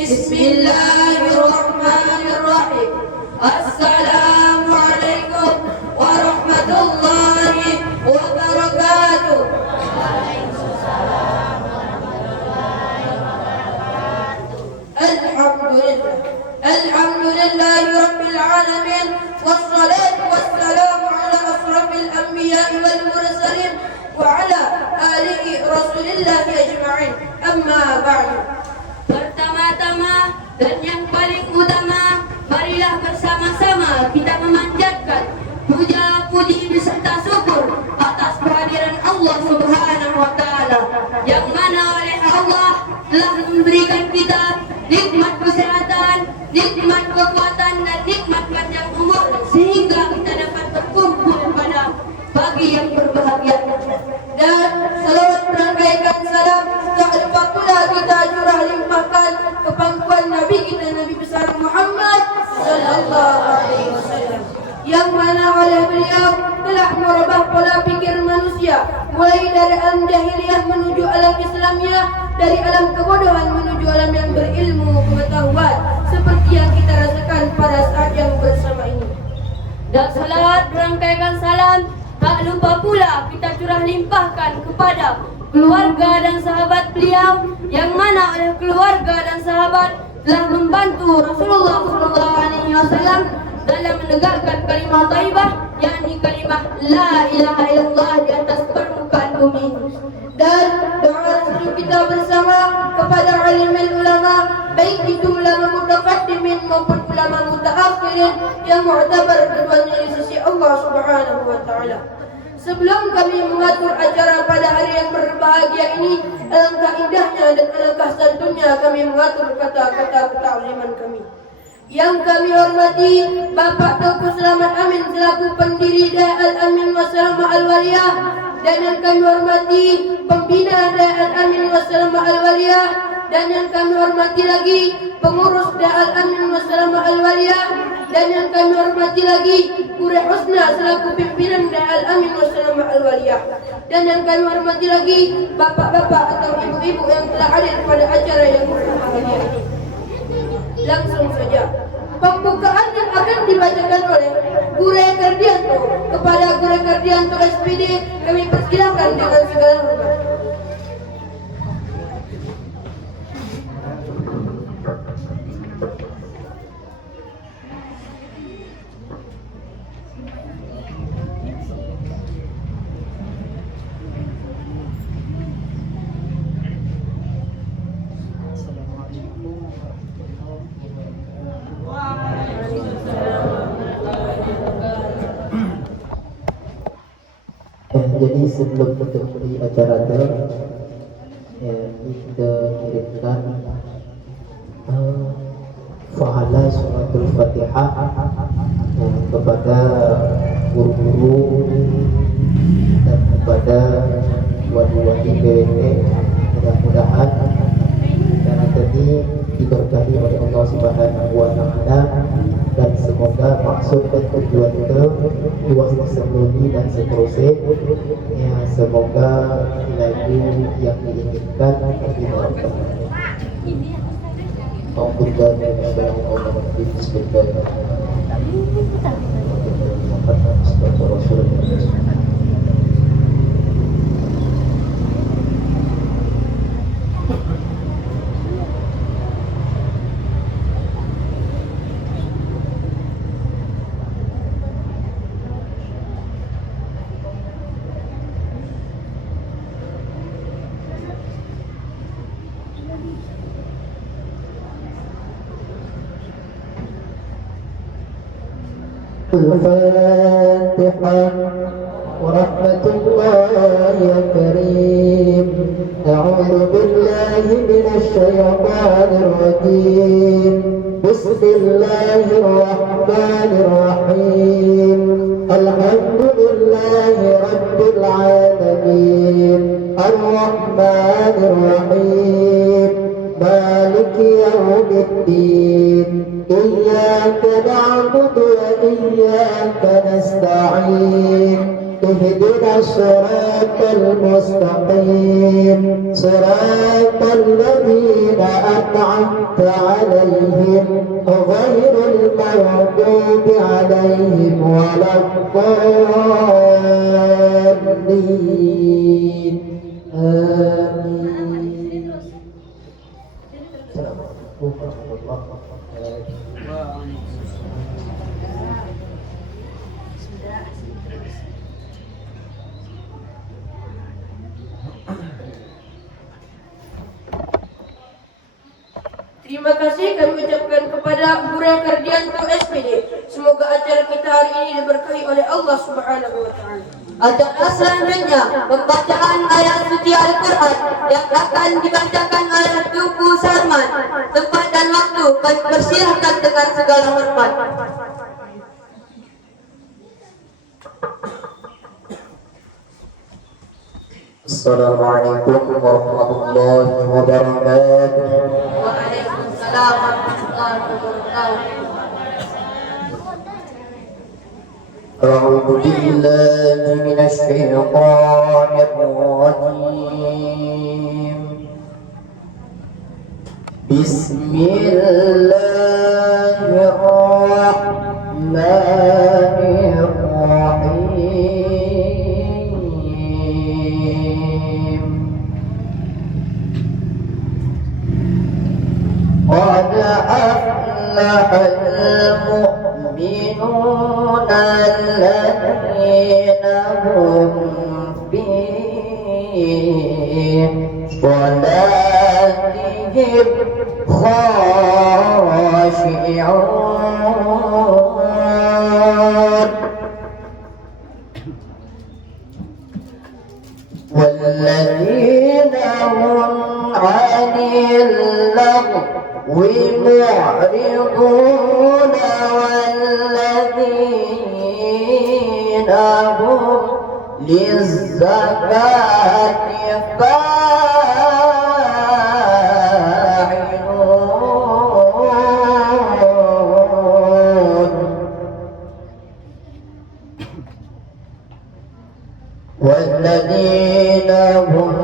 Bismillahirrahmanirrahim. Assalamualaikum warahmatullahi wabarakatuh. Alhamdulillahi rabbil alamin. Wassalatu wassalamu ala asrafil anbiya'i wal mursalin wa ala alihi rasulillahi ajma'in. Amma ba'du. Pertama-tama dan yang paling utama, marilah bersama-sama kita memanjatkan puja, puji beserta syukur atas kehadiran Allah Subhanahu wa taala, yang mana oleh Allah telah memberikan kita nikmat kesehatan, nikmat kekuatan dan nikmat panjang umur, sehingga kita dapat berkumpul pada pagi yang berbahagia. Dan salawat merangkaikan salam tak lupa pula kita curah limpahkan ke pangkuan Nabi kita, Nabi besar Muhammad sallallahu alaihi wasallam, yang mana oleh beliau telah merubah pola pikir manusia, mulai dari alam jahiliyah menuju alam Islamiyah, dari alam kebodohan menuju alam yang berilmu pengetahuan, seperti yang kita rasakan pada saat yang bersama ini. Dan salawat merangkaikan salam tak lupa pula kita curah limpahkan kepada keluarga dan sahabat beliau, yang mana oleh keluarga dan sahabat telah membantu Rasulullah SAW dalam menegakkan kalimah thayyibah, yakni kalimah la ilaha illallah di atas permukaan bumi. Dan doa seluruh kita bersama kepada alimul ulama, baik itu ulama mutaqaddimin maupun ulama mutaakhirin yang mu'tabar keduanya di sisi Allah Subhanahu wa taala. Sebelum kami mengatur acara pada hari yang berbahagia ini, alangkah indahnya dan alangkah santunnya kami mengatur kata-kata ketakliman kami. Yang kami hormati Bapak Teuku Selamat Amin selaku pendiri Dai Al-Amin Wassalamah Al-Waliyah, dan yang kami hormati pembina Dai Al-Amin Wassalamah Al-Waliyah, dan yang kami hormati lagi pengurus Dai Al-Amin Wassalamah Al-Waliyah, dan yang kami hormati lagi Guru Husna selaku pimpinan Dai Al-Amin Wassalamah Al-Waliyah, dan yang kami hormati lagi bapak-bapak atau ibu-ibu yang telah hadir pada acara yang berbahagia ini. Langsung saja pembukaan yang akan dibacakan oleh Guru Kardianto. Kepada Guru Kardianto SPD kami persilakan dengan segala hormat. Jadi sebelum kita mulai acara kita kirimkan fahala suratul Fatihah kepada guru-guru dan kepada wali-wali BWT. Mudah-mudahan acara tadi diberkahi oleh Allah Subhanahu wa taala, dan semoga maksud dan tujuan kita diwahyu sebelumnya dan seterusnya, ya, semoga lagu yang diinginkan dilakukan. الفاتحة ورحمة الله يا كريم. أعوذ بالله من الشيطان الرجيم. بسم الله الرحمن الرحيم. الحمد لله رب العالمين الرحمن الرحيم مالك يوم الدين. إياك نعبد وإياك نستعين اهدنا الصراط المستقيم صراط الذين أنعمت عليهم غير المغضوب عليهم ولا الضالين آمين. السلام عليكم ورحمة الله وبركاته. Terima kasih kami ucapkan kepada Guru Kardianto SPD. Semoga acara kita hari ini diberkahi oleh Allah Subhanahu wa taala. Acara selanjutnya pembacaan ayat suci Al-Quran yang akan dibacakan oleh Tuku Sarman. Tempat dan waktu kami persilahkan dengan segala hormat. Assalamualaikum warahmatullahi wabarakatuh. Waalaikumsalam warahmatullahi wabarakatuh. أعوذ بالله من الشيطان الرجيم بسم الله الرحمن الرحيم قد أفلح المؤمنون الذين هم في صلاتهم خاشعون والذين هم عن اللغو معرضون والذين هم للزكاة فاعلون والذين هم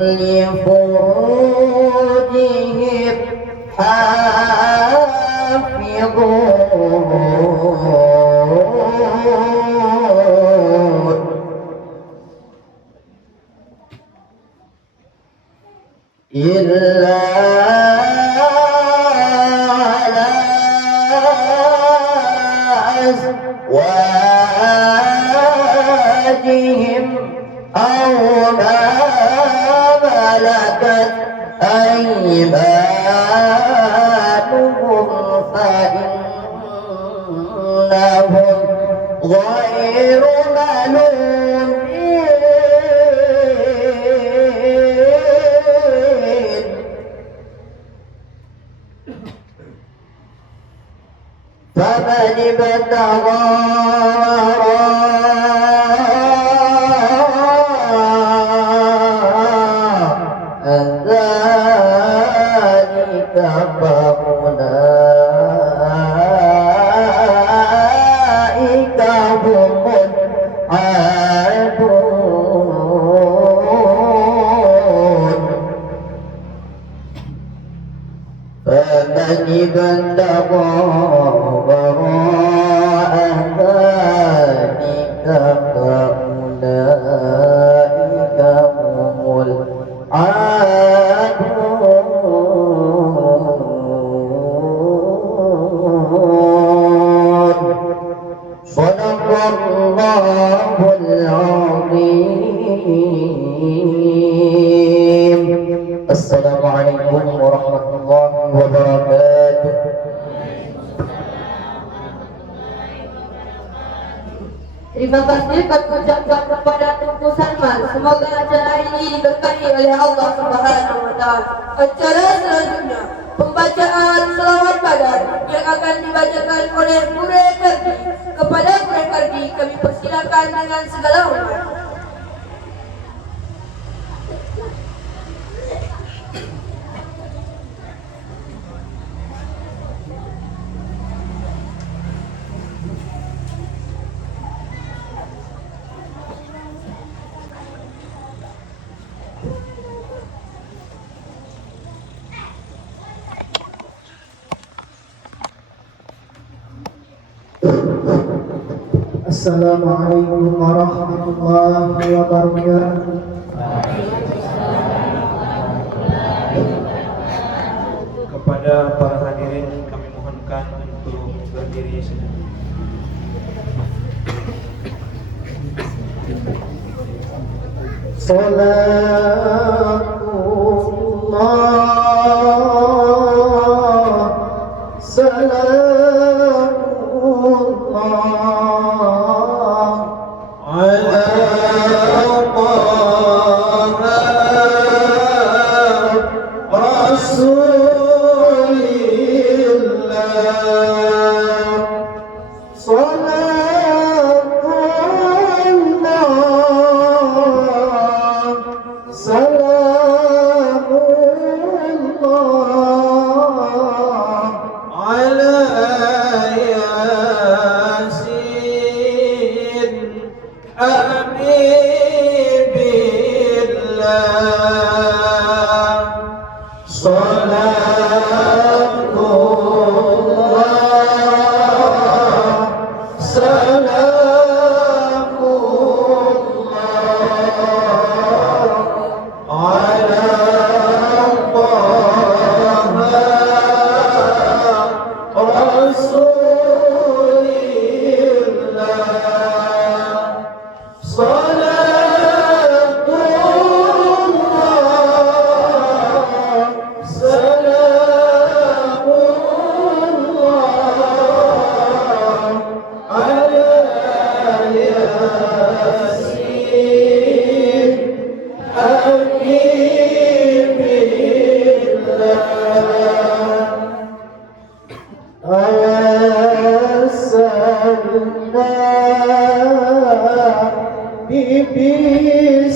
لفروجهم حافظون إلا على أزواجهم أو ما ملكت أيمانهم فإنهم غير ملومين فمن ابتغى ذلك فأولئك هم العادون فمن ابتغى وراء ذلك فأولئك هم العادون صدق الله العظيم. السلام عليكم ورحمة الله وبركاته. Terima kasih kami ucapkan kepada Tuku Sarman. Semoga acara ini diberkahi oleh Allah Subhanahu wa taala. Acara selanjutnya pembacaan selawat badar yang akan dibacakan oleh Guru Kardi. Kepada Guru Kardi kami persilakan dengan segala hormat. Assalamualaikum warahmatullahi wabarakatuh. Kepada para hadirin kami mohonkan untuk berdiri sejenak. Salatullah, salamullah ala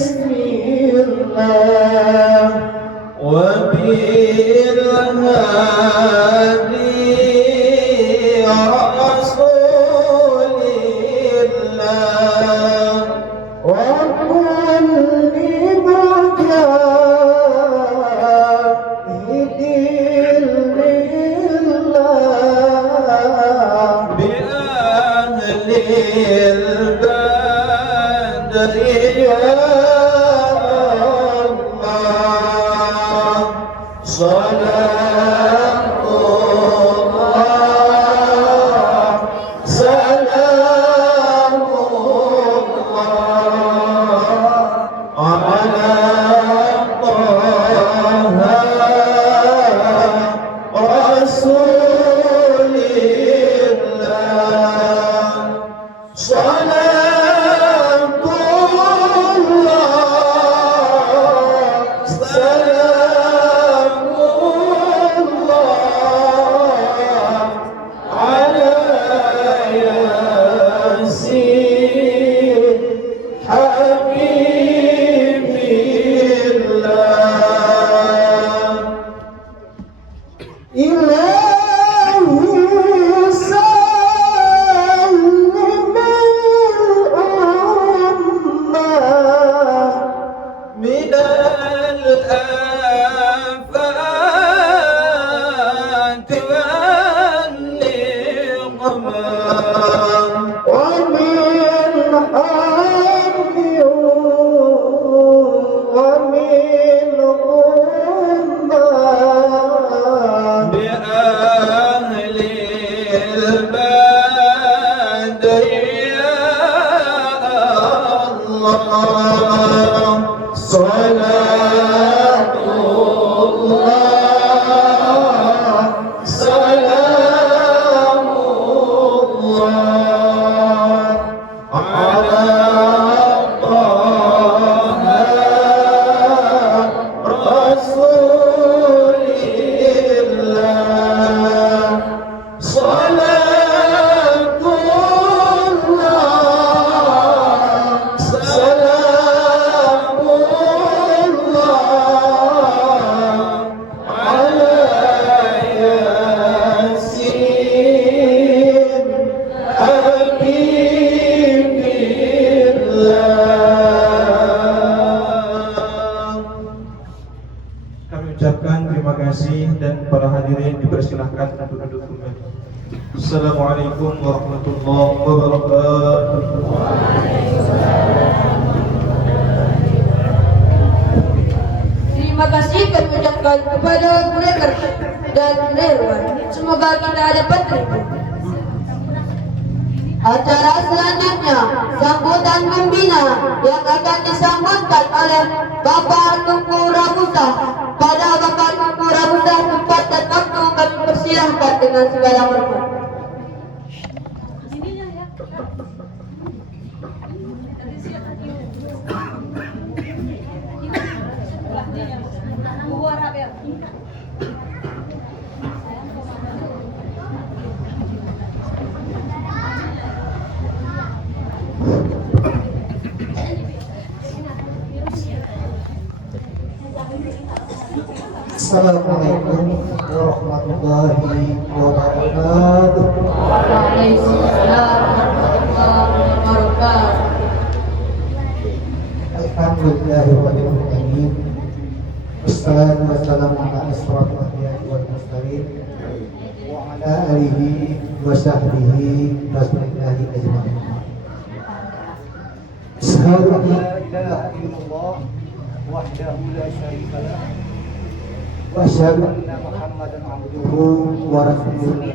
Bismillah wa bilhadi Rasulillah wa kulli mujahidin lillah bi ahlil badri Kami ucapkan terima kasih dan para hadirin dipersilahkan untuk duduk kembali. Assalamualaikum warahmatullahi wabarakatuh. Terima kasih kami ucapkan kepada Guru dan Lerwan. Semoga kita dapat terima. Acara selanjutnya sambutan pembina yang akan disambutkan oleh Bapak Tunku Rabuta. Pada Bapak Tunku Rabuta, tempat dan waktu kami persilahkan dengan segala hormat. Assalamualaikum warahmatullahi wabarakatuh. Waalaikumsalam warahmatullahi wabarakatuh. Alhamdulillahirabbil alamin. Wassalatu wassalamu ala asyrafil anbiya'i wal mursalin wa ala alihi wa sahbihi rasulillahi ajma'in. Asyhadu an la ilaha illallah wahdahu la syarika lah wa asyhadu anna Muhammadan abduhu wa rasuluhu.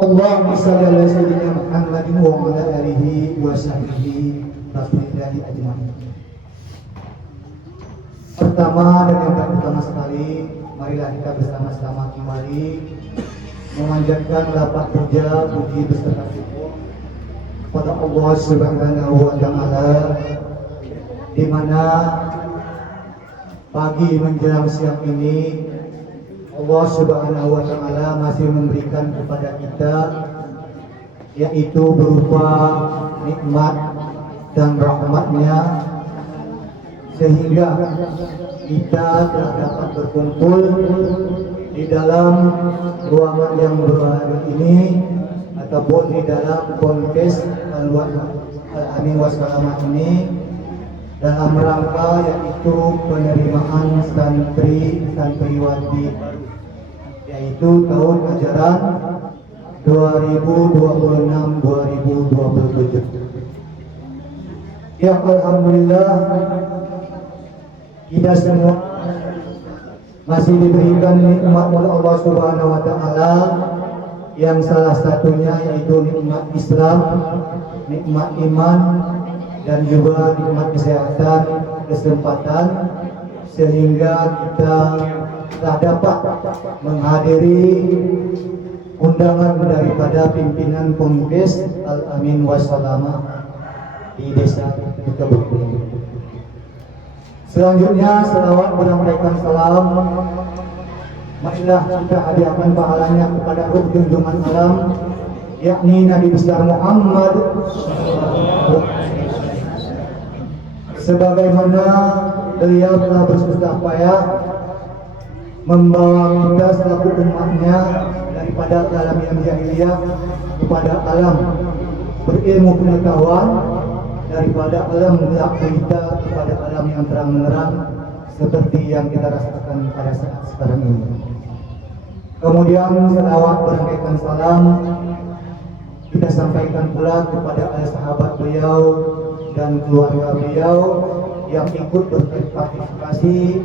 Allahumma shalli ala sayyidina Muhammadin wa ala alihi wa sahbihi rasulillahi ajma'in. Pertama dan yang pertama sekali, marilah kita bersama-sama kembali memanjatkan lapak puja puji beserta syukur kepada Allah Subhanahu wa taala, di mana pagi menjelang siang ini Allah Subhanahu wa taala masih memberikan kepada kita, yaitu berupa nikmat dan rahmatnya, sehingga kita telah dapat berkumpul di dalam ruangan yang berbahagia ini ataupun di dalam podcast Al-Amin Wassalamah ini dalam rangka yaitu penerimaan santriwati, yaitu tahun ajaran 2026-2027. Ya, alhamdulillah kita semua masih diberikan nikmat oleh Allah Subhanahu wa taala, yang salah satunya yaitu nikmat Islam, nikmat iman, dan juga nikmat kesehatan, kesempatan, sehingga kita telah dapat menghadiri undangan daripada pimpinan Pemkes Al-Amin Wassalamah di desa Kebun. Selanjutnya selawat menyampaikan salam, marilah kita hadiahkan pahalanya kepada ruh junjungan alam, yakni Nabi besar Muhammad, sebagaimana beliau telah bersusah payah membawa kita selaku umatnya daripada alam yang jahiliyah kepada alam berilmu pengetahuan, daripada alam gelap kita kepada alam yang terang menerang seperti yang kita rasakan pada saat sekarang ini. Kemudian selawat berangkaikan salam kita sampaikan pula kepada para sahabat beliau dan keluarga beliau yang ikut berpartisipasi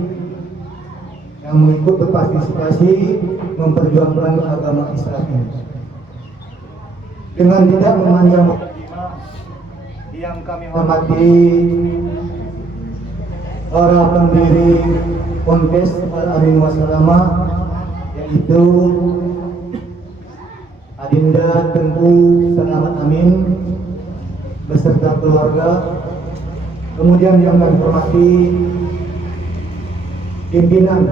memperjuangkan agama Islam ini. Dengan tidak memanjang yang kami hormati para pendiri Pondok Al-Amin Wassalamah, yaitu Adinda Tengku Selamat Amin beserta keluarga. Kemudian yang kami hormati pimpinan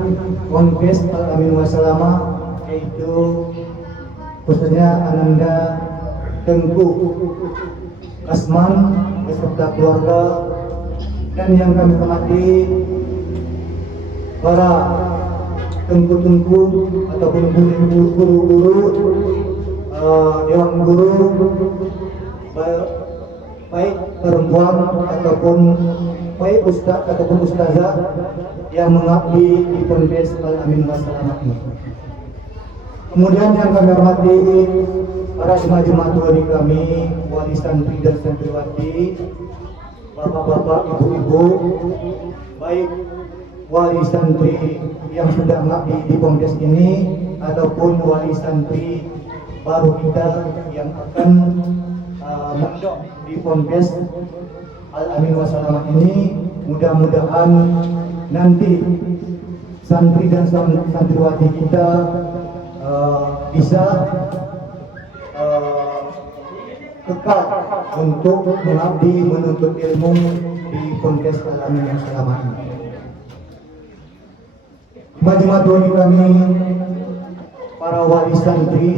Pondok Al-Amin Wassalamah, yaitu khususnya Ananda Tengku Asman beserta keluarga, dan yang kami hormati para tengku-tengku ataupun guru-guru, dewan guru, baik perempuan ataupun baik ustaz ataupun ustazah yang mengabdi di Ponpes Al-Amin Wasalamat ini. Kemudian yang kami hormati para jemaah-jemaah Tuhan kami, wali santri dan santriwati, bapak-bapak, ibu-ibu, baik wali santri yang sudah mengabdi di Ponpes ini ataupun wali santri baru kita yang akan mondok di Ponpes Al-Amin Wasalamat ini. Mudah-mudahan nanti santri dan santriwati kita bisa kekal untuk mengabdi menuntut ilmu di Ponpes Al-Amin Wasalamat ini. Jemaah Tuhan kami, para wali santri,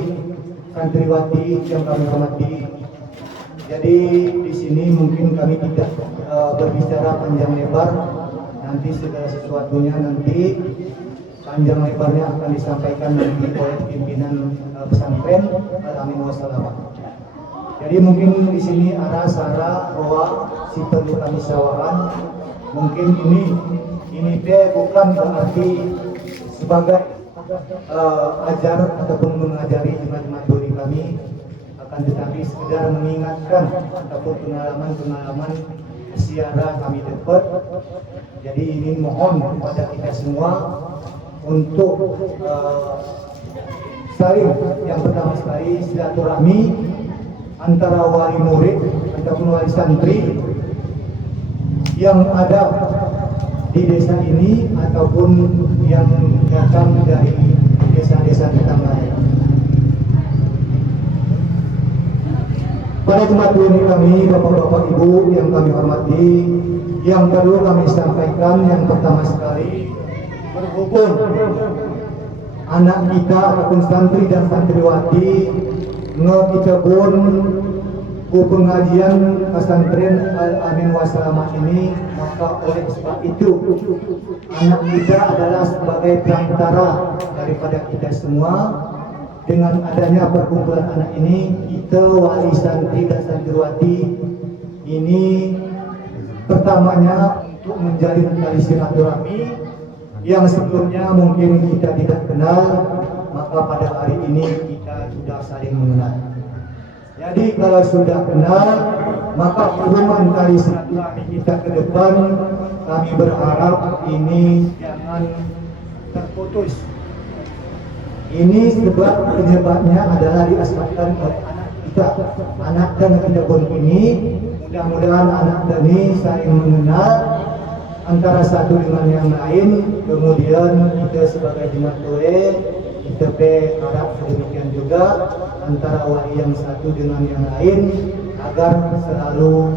santriwati yang kami hormati. Jadi di sini mungkin kami tidak berbicara panjang lebar. Nanti segala sesuatunya nanti panjang lebarnya akan disampaikan nanti oleh pimpinan pesantren Al-Amin Wasalamat. Jadi mungkin di sini ada sara bahwa si perlu kami sawahan. Mungkin ini bukan berarti sebagai ajar ataupun mengajari jemaat-jemaat Tuhan kami, akan tetapi sekedar mengingatkan ataupun pengalaman-pengalaman siara kami dapat. Jadi ini mohon kepada kita semua untuk saling, yang pertama sekali silaturahmi antara wali murid ataupun wali santri yang ada di desa ini ataupun yang datang dari desa-desa tetangga. Pada jemaat Tuhan kami, bapak-bapak, ibu yang kami hormati, yang perlu kami sampaikan yang pertama sekali, berhubung anak kita ataupun santri dan santriwati ngekitebun ku pengajian pesantren Al-Amin Wasalamat ini, maka oleh sebab itu anak kita adalah sebagai perantara daripada kita semua. Dengan adanya perkumpulan anak ini, kita wali santri dan santriwati ini pertamanya untuk menjalin tali silaturahmi yang sebelumnya mungkin kita tidak kenal, maka pada hari ini kita sudah saling mengenal. Jadi kalau sudah kenal, maka hubungan tali silaturahmi kita ke depan kami berharap ini jangan terputus. Ini penyebabnya adalah diasbabkan oleh anak kita, anak dan kita pun ini. Mudah-mudahan anak ini saling mengenal antara satu dengan yang lain. Kemudian kita sebagai jemaat Tuhan, kita berharap sedemikian juga antara wali yang satu dengan yang lain, agar selalu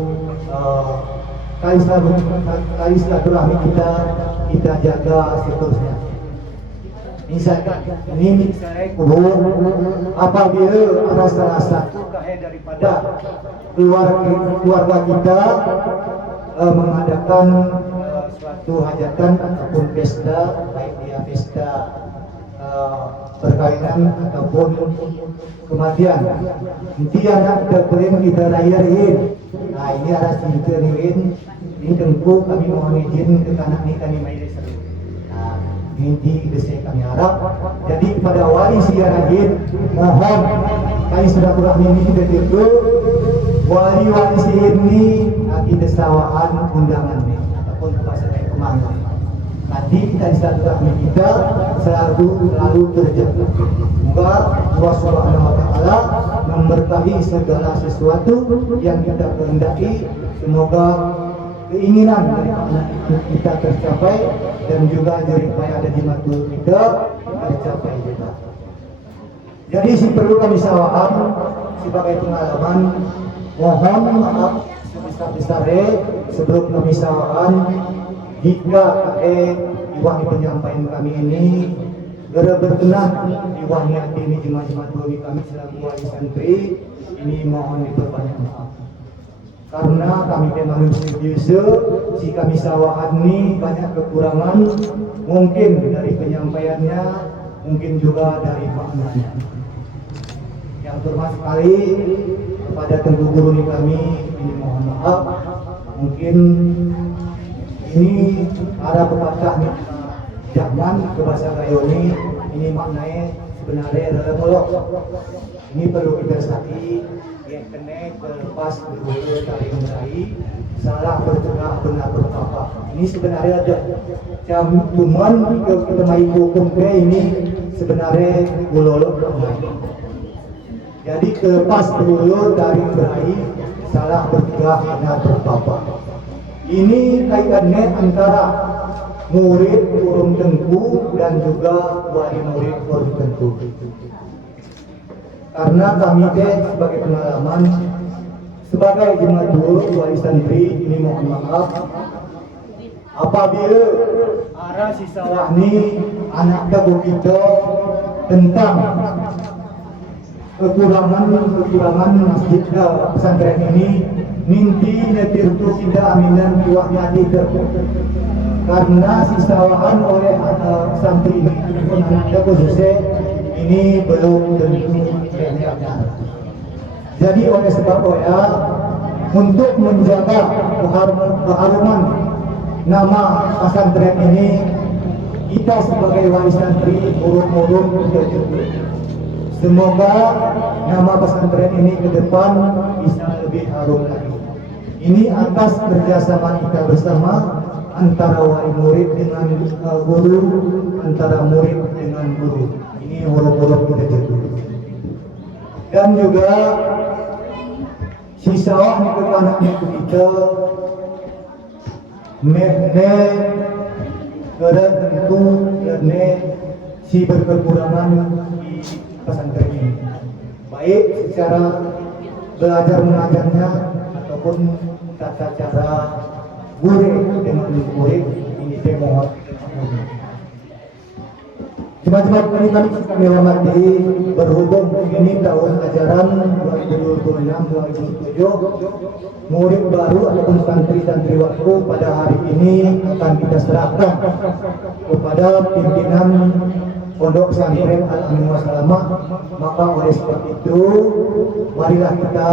tali silaturahmi kita jaga seterusnya. Misalkan ini misalnya apabila ada salah satu daripada keluarga kita mengadakan suatu hajatan ataupun pesta, baik dia pesta perkawinan ataupun kematian, nanti anak kita rayain. Nah ini ada cerita ini tentu kami mohon izin ke anak ini kami main seru. Inti desa kami harap. Jadi kepada wali siarajin mohon kali silaturahmi ini tidak tidur wali-wali sihir ini kita sawaan undangan nih ataupun bahasa kemana. Nanti kita silaturahmi kita selalu terjaga. Semoga Allah Subhanahu wa taala memberkahi segala sesuatu yang kita kehendaki. Semoga keinginan dari anak kita tercapai dan juga jeripaya ada di mata kita tercapai juga. Jadi perlu kami sawahan sebagai pengalaman, mohon maaf sebesar-besarnya sebelum kami sawahan jika iwani penyampaian kami ini berkenan iwani hati ini jemaah-jemaah kami selaku wali santri ini mohon diperbanyak maaf. Karena kami manusia biasa, si kami sawahan ini banyak kekurangan, mungkin dari penyampaiannya, mungkin juga dari maknanya. Ya Yang terhormat sekali kepada Tengku Guru kami, ini mohon maaf. Mungkin ini ada pepatah nih zaman ke bahasa Gayoni, ini maknanya sebenarnya adalah molok. Ini perlu kita sakit, yang kena berlepas berhulu tali merai, salah bertengah benar berapa. Ini sebenarnya ada cuman kita main hukum ini sebenarnya gulolok. Jadi kelepas berhulu tali merai, salah bertengah benar berapa. Ini kaitannya antara murid urung Tengku dan juga wali murid urung Tengku. Karena kami sebagai pengalaman sebagai jematul wali santri ini mohon maaf apabila arah si sawah ini anak jago kita tentang kekurangan masjid pesantren ini ninti netirtu tidak aminan kiwahnya tidak karena sisawahan oleh santri ini anak khususnya ini belum tentu benar. Jadi oleh sebab untuk menjaga keharuman nama pesantren ini kita sebagai wali santri urung-urung semoga nama pesantren ini ke depan bisa lebih harum lagi. Ini atas kerjasama kita bersama antara wali murid dengan guru, antara murid dengan guru. Ini huruf-huruf kita jatuh. Dan juga si sawah ni kekanaknya kita mehne kera tentu lene si berkekurangan di pesantren ini. Baik secara belajar mengajarnya ataupun tata cara guru dengan murid ini saya mohon. Jemaat kami hormati berhubung ini tahun ajaran 2026-2027 murid baru ataupun santri-santri waktu pada hari ini akan kita serahkan kepada pimpinan Pondok Pesantren Al-Amin Wassalamah. Maka oleh sebab itu marilah kita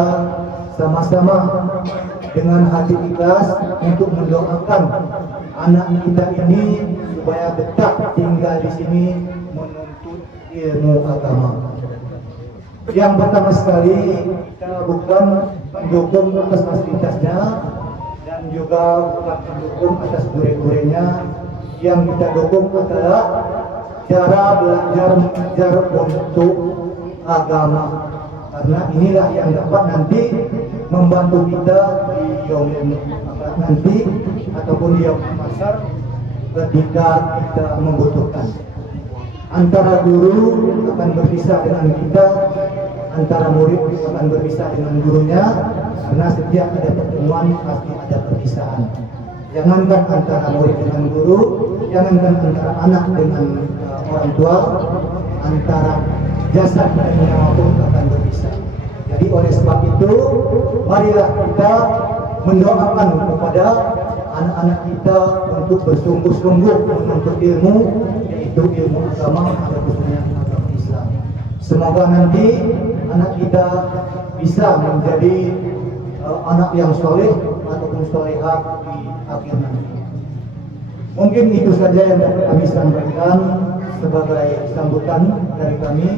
sama-sama dengan hati ikhlas untuk mendoakan anak kita ini supaya betah tinggal di sini menuntut ilmu agama. Yang pertama sekali kita bukan mendukung atas fasilitasnya dan juga bukan mendukung atas guru-gurunya. Yang kita dukung adalah cara belajar mengajar untuk agama, karena inilah yang dapat nanti membantu kita di yaumil akhirat nanti ataupun di yaumil mahsyar ketika kita membutuhkan. Antara guru akan berpisah dengan kita, antara murid akan berpisah dengan gurunya, karena setiap ada pertemuan pasti ada perpisahan. Jangankan antara murid dengan guru, jangankan antara anak dengan orang tua, antara jasad dan nyawa pun akan berpisah. Jadi oleh sebab itu, marilah kita mendoakan kepada anak-anak kita untuk bersungguh-sungguh menuntut ilmu, yaitu ilmu agama atau khususnya agama Islam. Semoga nanti anak kita bisa menjadi anak yang soleh ataupun solehah di akhir nanti. Mungkin itu saja yang dapat kami sampaikan sebagai sambutan dari kami.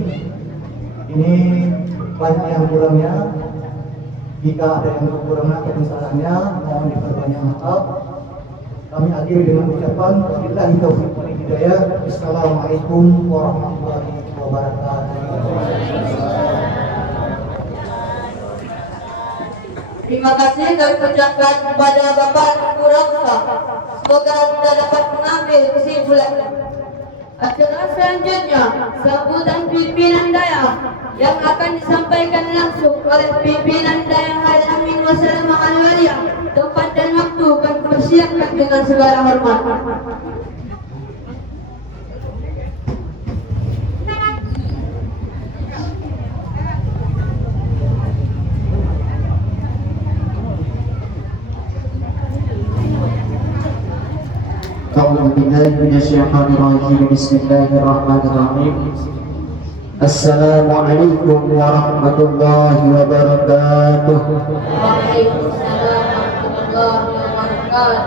Ini banyak yang kurangnya. Jika ada yang kekurangan atau kesalahannya, mohon diperbanyak maaf. Kami akhiri dengan ucapan wabillahi taufiq wal hidayah. Assalamualaikum warahmatullahi wabarakatuh. Terima kasih kami ucapkan kepada Bapak Tengku Ramusa. Semoga kita dapat mengambil kesimpulan. Acara selanjutnya sambutan pimpinan daerah yang akan disampaikan langsung oleh pimpinan daerah Al-Amin Wassalamah Al-Waliyah. Tempat dan waktu akan dipersiapkan dengan segala hormat. أعوذ بالله من الشيطان الرجيم بسم الله الرحمن الرحيم Assalamualaikum warahmatullahi wabarakatuh. Waalaikumsalam warahmatullahi wabarakatuh.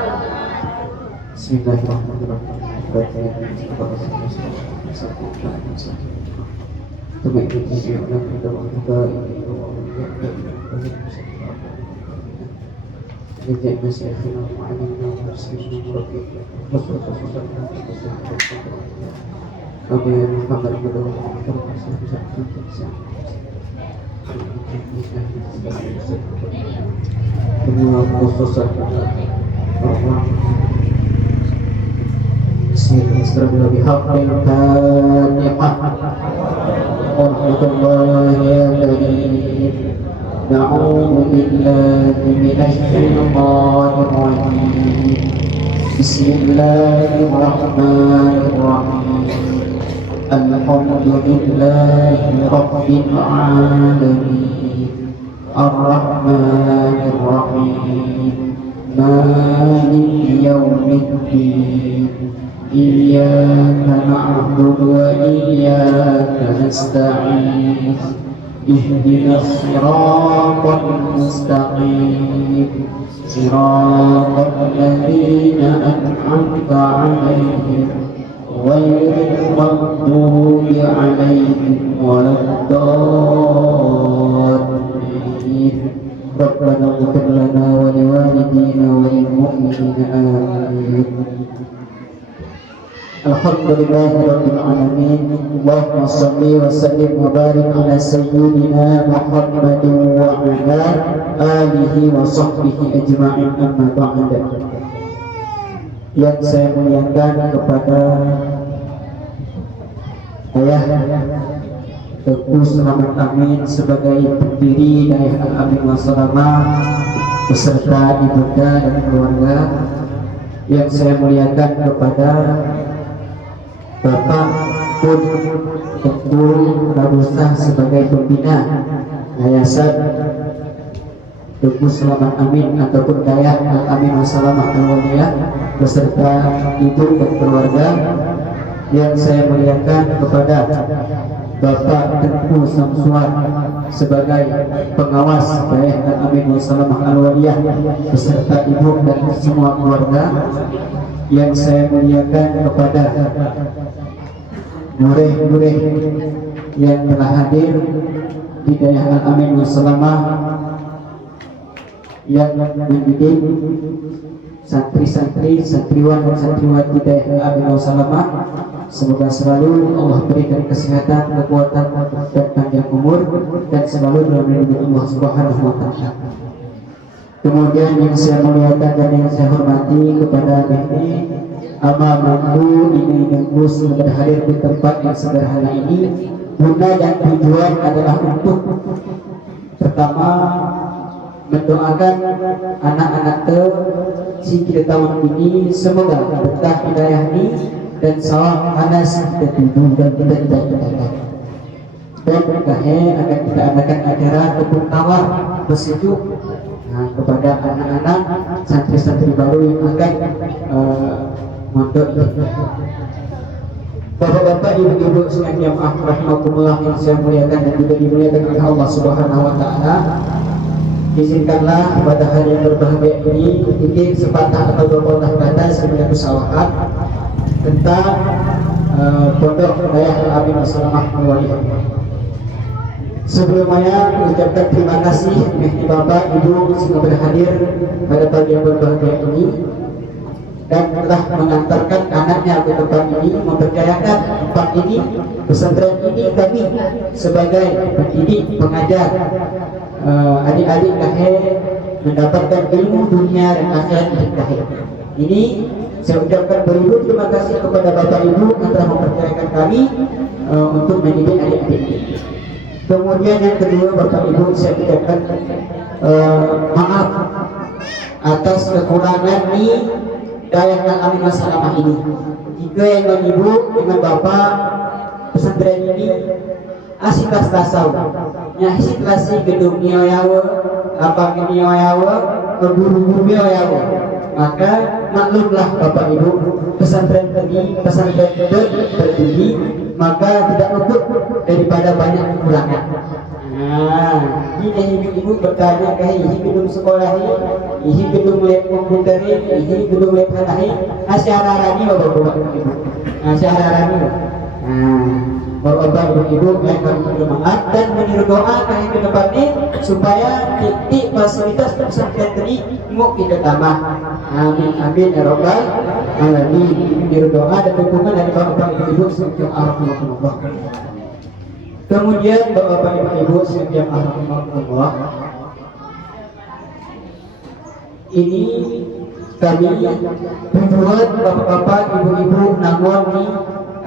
Na'udzu billahi minasy syaithanir rajim. Bismillahirrahmanirrahim. Alhamdulillahi rabbil alamin. Ar-Rahmanir Rahim. Maliki yaumiddin. Iyyaka na'budu wa iyyaka nasta'in. Ihdinas siratal mustaqim. Siratal ladzina an'amta 'alaihim ghairil maghdubi 'alaihim waladdallin. Rabbana ighfir lana wa liwalidina wa lil mu'minina amin. Alhamdulillahirabbil alamin. Allahumma shalli wa sallim wa barik ala sayyidina Muhammadin wa ala alihi wa sahbihi ajma'in, amma ba'd. Yang saya muliakan kepada Ayah Teguh Selamat Amin sebagai pendiri Dayah Al-Amin Wassalamah beserta ibunda dan keluarga. Yang saya muliakan kepada Bapak Pun Teguh Rabusah sebagai pembina Yayasan Teguh Selamat Amin ataupun Dayah Al-Amin Wassalamah Al-Waliyah beserta ibu dan keluarga. Yang saya muliakan kepada Bapak Teguh Samsuar sebagai pengawas Dayah Al-Amin Wassalamah Al-Waliyah beserta ibu dan semua keluarga. Yang saya muliakan kepada nureh-nureh yang telah hadir di Dayah Al-Amin Wassalamah yang mendidik santri-santri, santriwan dan santriwati Dayah Al-Amin Wassalamah. Semoga selalu Allah berikan kesehatan, kekuatan dan panjang umur dan selalu dalam lindungan Allah Subhanahu wa taala. Kemudian yang saya muliakan dan yang saya hormati kepada Mehdi Amamaku ini yang khusus berhadir di tempat yang sederhana ini. Guna dan tujuan adalah untuk pertama mendoakan anak-anak si kita tahun ini semoga berkah hidayah ini dan sawah panas kita tidur dan kita tidak terdapat. Dan berkahnya akan kita adakan acara tepung tawar bersejuk kepada anak-anak santri-santri baru yang akan mondok. Bapak-bapak, ibu-ibu sekalian yang rahimakumullah yang saya muliakan dan juga dimuliakan oleh Allah Subhanahu wa taala. Izinkanlah pada hari yang berbahagia ini sedikit sepatah atau dua patah kata sebagai usahawan tentang pondok Dayah Al-Amin Wassalamah Al-Waliyah. Sebelumnya mengucapkan terima kasih kepada Bapak Ibu semua berhadir pada pagi yang berbahagia ini dan telah mengantarkan anaknya ke tempat ini, mempercayakan tempat ini, pesantren ini kami sebagai pendidik, pengajar adik-adik kahir mendapatkan ilmu dunia dan akhirat kahir. Ini saya ucapkan beribu terima kasih kepada Bapak Ibu yang telah mempercayakan kami untuk mendidik adik-adik ini. Kemudian yang kedua, Bapak Ibu, saya ucapkan maaf atas kekurangan di Dayah Al-Amin Wassalamah ini. Jika yang Ibu dengan Bapak pesantren ini asik tasau, nyahisi klasi gedung nioyawa, apa nioyawa, guru-guru nioyawa, maka maklumlah Bapak Ibu pesantren ini pesantren berdiri maka tidak luput daripada banyak kekurangan. Nah, ini ibu bertanya ke ihi gedung sekolah ini, ihi gedung lab komputer ini, ihi gedung lab hanahi, asyararani bapak-bapak ibu. Asyararani. Nah, bapak-bapak ibu yang kami bermanfaat dan meniru doa kami ke depan ini supaya titik fasilitas pesantren ini mau kita tambah. Amin amin ya rabbal alamin. Meniru doa dan dukungan dari bapak-bapak ibu sekalian alhamdulillah. Kemudian bapak ibu sekalian alhamdulillah, ini kami membuat bapak-bapak ibu-ibu namun di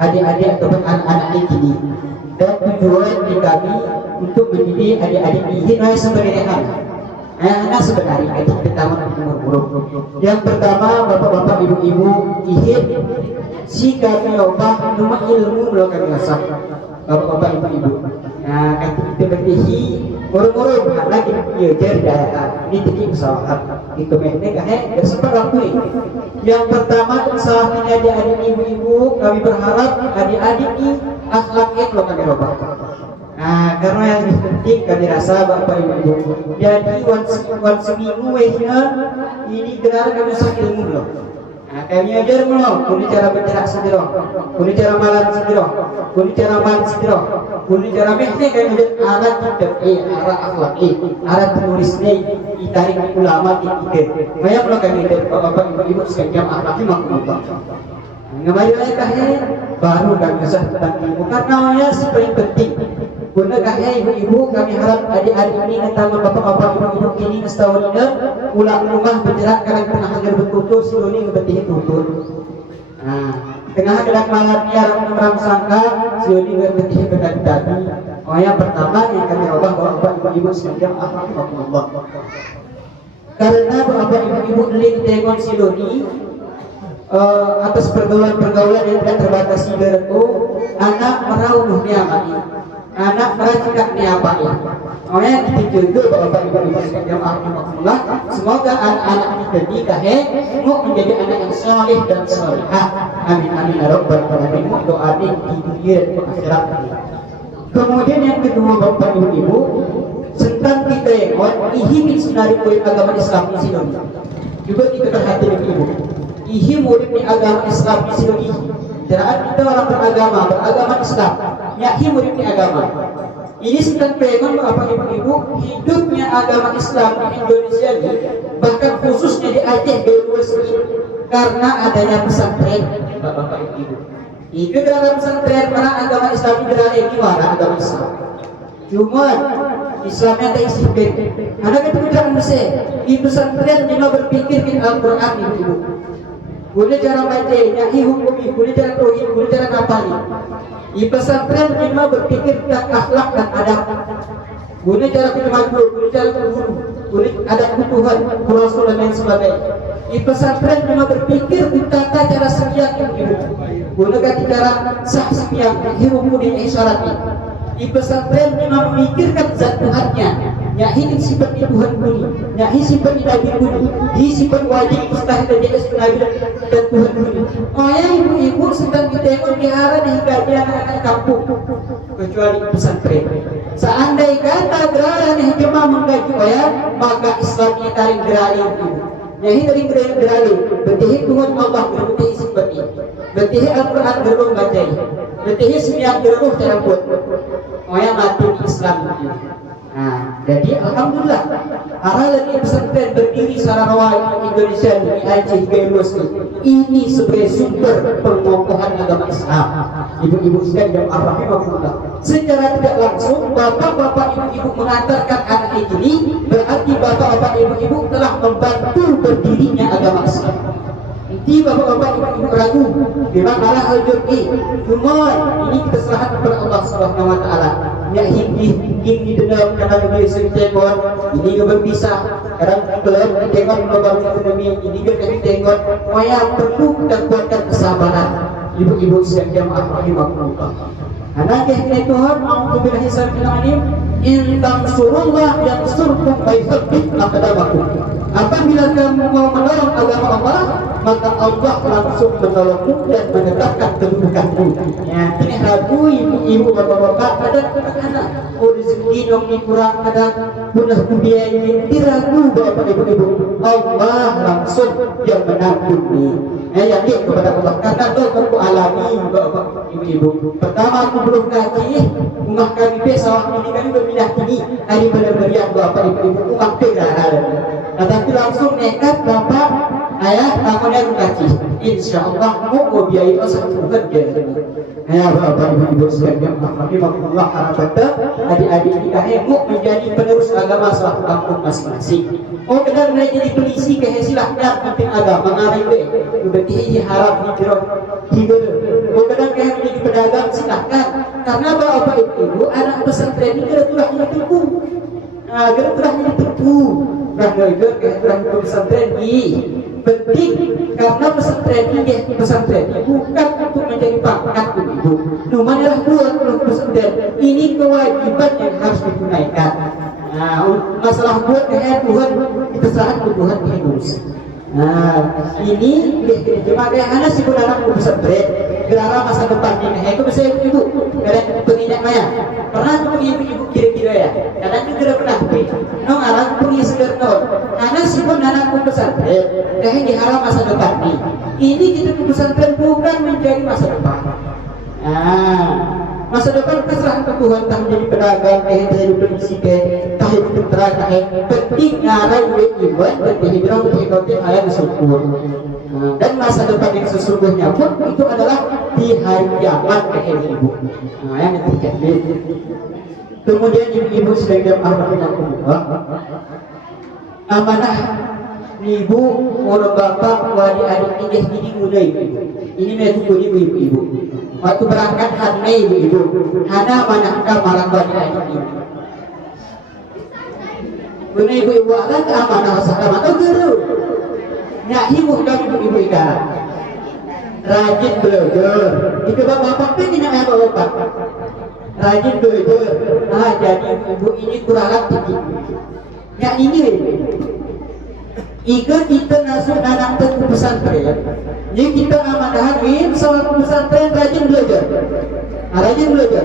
adik-adik ataupun anak-anak ini, dan tujuan di kami untuk mendidik adik-adik ini sebagai anak sebenarnya itu pertama umur. Yang pertama bapak-bapak ibu-ibu ihit si kami ubah rumah ilmu melakukan rasa bapak-bapak ibu-ibu. Nah, kan kita bertihi muru-muru lagi belajar daya ini tinggi usaha itu memang kan sempat lakui. Yang pertama usaha adik-adik ibu-ibu kami berharap adik-adik ini akhlaknya kalau kami ubah. Nah, karena yang penting kami rasa bapak ibu. Jadi wan seminggu ini gelar kami sakit ilmu loh. Nah, kami ajar belum, kuni cara bergerak sendiri, kuni cara malam sendiri, kuni cara main sendiri, kuni cara mehne kami ajar alat kita, alat akhlak, alat penulisnya, ditarik ulama kita. Banyak lo kami ajar bapak ibu sekalian akhlaknya makmur. Kembali lagi kahnya baru kami usah tentang ilmu karena yang paling penting. Guna kahnya ibu-ibu kami harap adik-adik ini tentang bapak-bapak ibu-ibu ini setahun ini ulang rumah bergerak karena tengah hadir bertutur siloni ngebetihin tutur. Nah, tengah kedak malam biar orang sangka siloni ngebetihin bedak tadi. Oh yang pertama yang kami ubah bapak ibu-ibu sekalian alhamdulillah. Karena bapak ibu-ibu link tegon siloni atas pergaulan yang tidak terbatas itu anak merauh niamani. Anak meracikan niapa ya. Oleh itu juga bapak ibu sekalian alhamdulillah, semoga anak-anak kita nikah mau menjadi anak yang soleh dan solehah. Amin amin ya rabbal alamin. Doa di dunia dan di akhirat. Kemudian yang kedua bapak ibu tentang kita yang ihim sunari poin agama Islam di sini. Juga kita perhatikan ibu. Ihim murid di agama Islam di sini. Jangan kita orang beragama Islam. Yakin muridnya agama. Ini sedang pengen apa ibu-ibu hidupnya agama Islam di Indonesia ini, bahkan khususnya di Aceh Belu karena adanya pesantren bapak ibu. Itu dalam pesantren para agama Islam berada di mana agama Islam. Cuma Islamnya tak isi bed. Anak itu tidak mesti di pesantren dia berpikir di Al-Quran ibu. Boleh cara bacanya, hukumi, boleh cara tauhid, boleh cara ngapali. Di pesantren kita berpikir tentang akhlak dan adab. Boleh cara bermakmur, boleh cara berguru, boleh adab Tuhan, Rasul dan lain sebagainya. Di pesantren kita berpikir tentang cara sekian ibu. Boleh cara sah sekian hirup di isyaratnya. Di pesantren kita memikirkan zat Tuhannya. Ya ini sifat Tuhan bunyi, ya ini sifat Nabi bunyi, ini sifat wajib mustahil dan jahis Nabi dan Tuhan bunyi. Oh ya ibu-ibu sedang ditengok diarah di kajian anak kampung, kecuali pesantren. Seandai kata berada nih jemaah menggaji ya, maka Islamnya tarik beralih ibu. Ya ini tarik beralih, berarti Tuhan Allah berarti sifat ini, berarti Al-Quran berulang baca, berarti sembilan berulang terangkut. Oh ya mati Islam. Nah, jadi alhamdulillah hal lagi pesantren berdiri secara rawat Indonesia di Aceh hingga luas ini sebagai sumber pengokohan agama Islam. Ibu-ibu sekalian alhamdulillah. Secara tidak langsung bapak-bapak ibu-ibu mengantarkan anak ini berarti bapak-bapak ibu-ibu telah membantu berdirinya agama Islam. Di bapak-bapak ibu-ibu ragu memang arah al-jur'i. Cuma ini kita serahkan kepada Allah Subhanahu wa taala. Ya hindi di dalam karena dia sering ini juga berpisah kadang belum tengok membangun ekonomi ini juga tengok maya perlu kita kuatkan kesabaran ibu-ibu sekalian rahimahumullah. Anak yang Tuhan mau billahi sabillahim in tansurullah yansurkum wa yuthabbit aqdamakum. Apabila kamu mau menolong agama Allah maka Allah langsung menolongmu dan menetapkan kedudukanmu. Ya, ini ragu ibu-ibu, bapak-bapak, ada anak-anak, oh rezeki dong ini kurang, ada punah biaya, diragu bapak ibu-ibu. Allah langsung yang mengampuni. Yakin kepada Allah karena aku alami bapak ibu-ibu. Pertama aku belum gaji, rumah kami sawah ini kami berpindah tinggi, hari benar-benar bapak ibu-ibu rumah pegaran. Tapi langsung nekat bapak ayah kamu gaji. Insya Allah mau biaya itu satu kerja. Ya bapak ibu sekalian, Allah harapan adik-adik kita mau menjadi penerus agama suatu kampung masing-masing. Oh kadang mereka jadi polisi kayak silahkan penting agama ngarai berarti harap hijrah hidup. Oh kadang kayak menjadi pedagang silahkan karena bapak ibu anak pesantren ini geratulah terpu. Geratulah terpu. Karena kayak pesantren ini penting karena pesantren ini bukan untuk menjadi pangkat ibu. Namanya buat pesantren ini kewajiban yang harus ditunaikan. Masalah buat kayak Tuhan kita saat Tuhan terus. Ini cuma kayak anak sih anak pesantren gerara masa depan ini kayak bisa ibu kadang penginjak maya pernah ibu kira-kira ya kadang juga pernah nong arang punya seger non anak sih anak pesantren kayak diharap masa depan ini kita pesantren bukan menjadi masa depan. Masa depan keserahan ke Tuhan, tak menjadi pedagang, jadi polisi, tak jadi tentara, penting ngarai iman dan hijrah untuk ayat bersyukur. Dan masa depan yang sesungguhnya pun itu adalah di hari kiamat ibu. Yang terjadi. Kemudian ibu sebagai amanah ibu, orang bapak, wali adik ini muda ibu. Ini metu ibu. Waktu berangkat hana ibu, hana manakah marang wali adik ibu. Guna ibu akan amanah wasakam atau guru. Nyak ibu kami ibu ikan. Rajin belajar. Itu bapak pengen yang bapak. Rajin belajar. Jadi ibu ini kurang tinggi. Nyak ini. Ika kita nasuh anak ke pesantren. Jadi kita amanahin soal pesantren rajin belajar. Rajin belajar.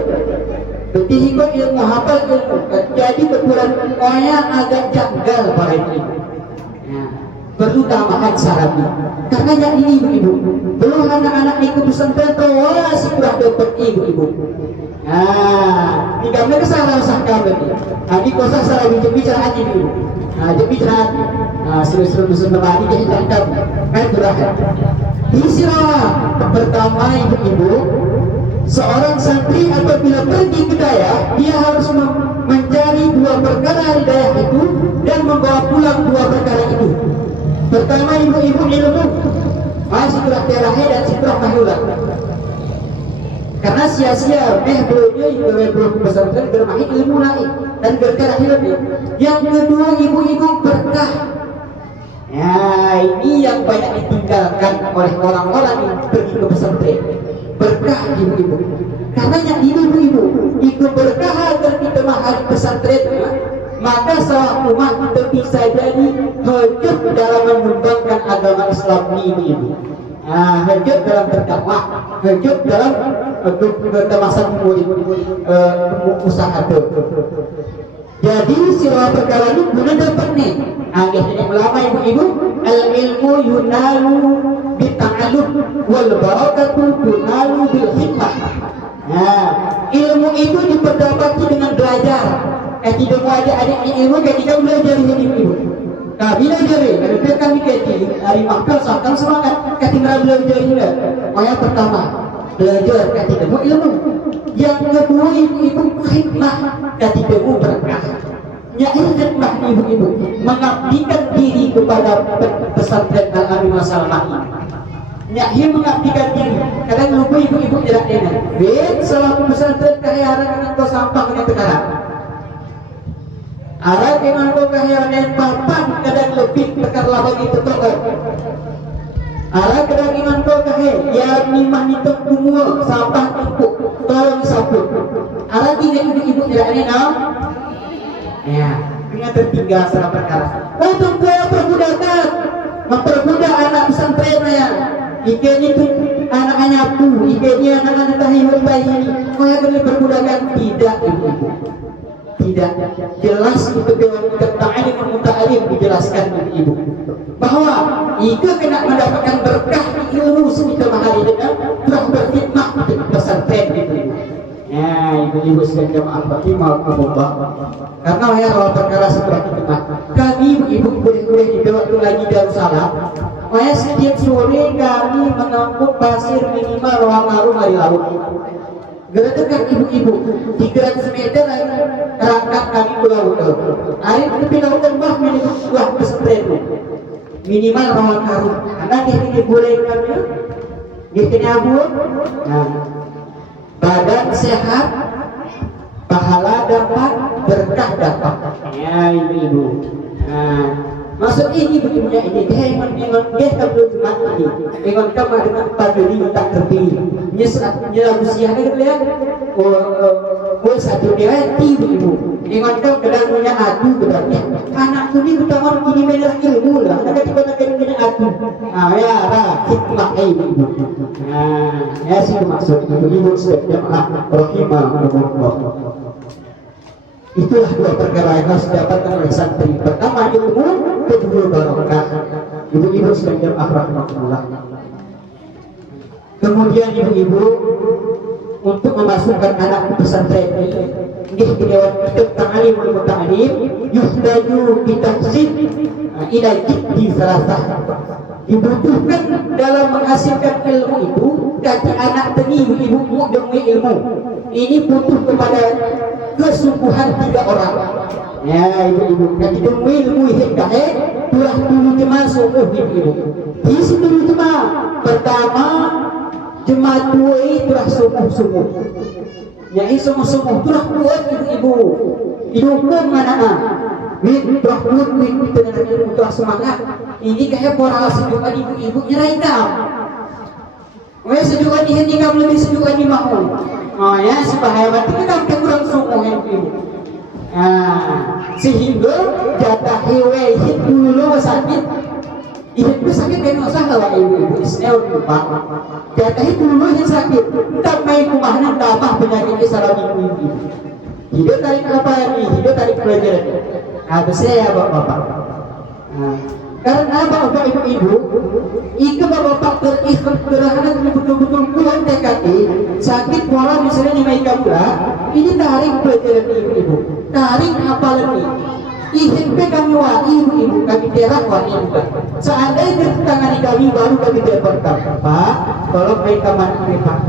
Berarti ikut ilmu hafal ilmu. Jadi berkurang kaya agak janggal para ini. Perlu tambahan syaratnya. Karena yang ini ibu-ibu belum anak-anak ikut pesantren tahu si kurang dapat ibu-ibu. Di kami kesalahan sah kami. Di kosa salah bicara ibu. Jadi bicara seru-seru lagi jadi tangkap kan berakhir. Istilah pertama ibu-ibu, seorang santri apabila pergi ke daerah dia harus mencari dua perkara di daerah itu dan membawa pulang dua perkara itu. Pertama ibu-ibu ilmu, sitrah terakhir dan sitrah mahulah. Karena sia-sia belum pesantren bermain ilmu lain dan berkara lebih. Yang kedua ibu-ibu berkah. Ini yang banyak ditinggalkan oleh orang-orang yang pergi ke pesantren. Berkah ibu-ibu. Karena yang ibu-ibu ikut berkah agar kita mahal pesantren, maka salah umat kita bisa jadi hajat dalam mengembangkan agama Islam ini ibu. Hajat dalam berdakwah, hajat dalam bertemasan usaha itu. Jadi sila perkara ini guna dapat nih. Akhirnya ulama ibu-ibu al ilmu yunalu bita'alum wal barakatu yunalu bil hikmah. Ilmu itu didapati dengan belajar. Tidak mau adik-adik ilmu kita belajar ibu-ibu. Bila jari, kalau kami hari makan sakal semangat ketika belajar juga. Yang pertama belajar ketika mau ilmu. Yang kedua ibu-ibu hikmah ketika mau berkah. Yang hikmah ibu-ibu mengabdikan diri kepada pesantren Al-Amin Masalah ini. Yang mengabdikan diri. Kadang lupa ibu-ibu tidak enak. Salah pesantren kayaran dengan kau sampah dengan sekarang. Arah dengan kau kayaran papan kadang lebih perkara bagi tetokar. Arah kadang dengan kau kayaran yang mimah itu kumul sampah tumpuk tolong sapu. Arah tiga ibu-ibu tidak enak. Dengan tertinggal salah perkara. Untuk perbudakan memperbudak anak pesantren ikan itu anak-anak aku, ikannya anak-anak tahiwan bayi ini, kaya boleh berbudakan tidak ibu-ibu. Tidak jelas itu dalam ta'alim muta'alim dijelaskan ibu bahwa jika kena mendapatkan berkah ilmu sekitar hari dengan telah berkhidmat di pesantren itu. Ya, ibu-ibu sekalian jamaah rahimahumullah. Karena ya kalau perkara seperti itu, kami ibu boleh dibawa lagi Darussalam. Setiap sore kami mengangkut pasir minimal ruang laut hari laut. Gerakan ibu-ibu 300 meter rangkap kami pulau. Air tepi lautan bah buah pesantren minimal rawan karung. Karena dia boleh kami, dia kena abu. Nah, badan sehat, pahala dapat, berkah dapat. Ya ibu-ibu. Nah, maksud ini begini ini dia tak belum mati ingat kamu dengan padri tak terpilih nyelagu siang itu ya satu dia ibu ingat kamu kedalamnya adu kedalamnya anakku ini bertahun ini menerah ilmu lah ada tiba-tiba punya adu ya hikmah ibu ya sih maksud ibu setiap jamaah rahimahumullah. Itulah dua perkara yang harus didapatkan oleh santri. Pertama ilmu, kedua barokah. Ibu-ibu sekalian rahimahumullah. Kemudian ibu-ibu untuk memasukkan anak ke pesantren ini di dewan kitab ta'alim wal muta'alim yuhtaju bitahsin ila jiddi salasah. Dibutuhkan dalam menghasilkan ilmu itu dari anak tani ibu-ibu demi ilmu. Ini butuh kepada kesungguhan 3 orang. Ya ibu-ibu, jadi demi ilmu hingga tulah dulu jemaah sungguh ibu-ibu. Di situ jemaah pertama jemaah 2 tulah sungguh-sungguh. Ya sungguh-sungguh tulah buat ibu-ibu. Didukung anak-anak. Tulah buat ibu dengan ilmu tulah semangat. Ini kayak moral sejukan ibu-ibu nyeraikam. Sejukan ini kamu lebih sejukan di mau. Oh ya, supaya mati kan kurang sungguh ibu. Sehingga jatah hewe hit dulu sakit. Itu sakit kan usah kalau ibu isnel lupa. Jatah itu dulu yang sakit. Entah main kumahan tambah penyakit salah ibu. Hidup tarik apa ini? Hidup tarik pelajaran. Saya ya bapak. Karena bapak ibu-ibu, jika bapak berikhlas berharap betul-betul kuat TKI, sakit pola misalnya di Maika pula, ini tarik pelajaran ibu-ibu, tarik hafalan ini. Ihip kami ibu-ibu kami terak ibu. Seandainya tangani kami baru kami terbakar, Pak, tolong mereka mana Pak.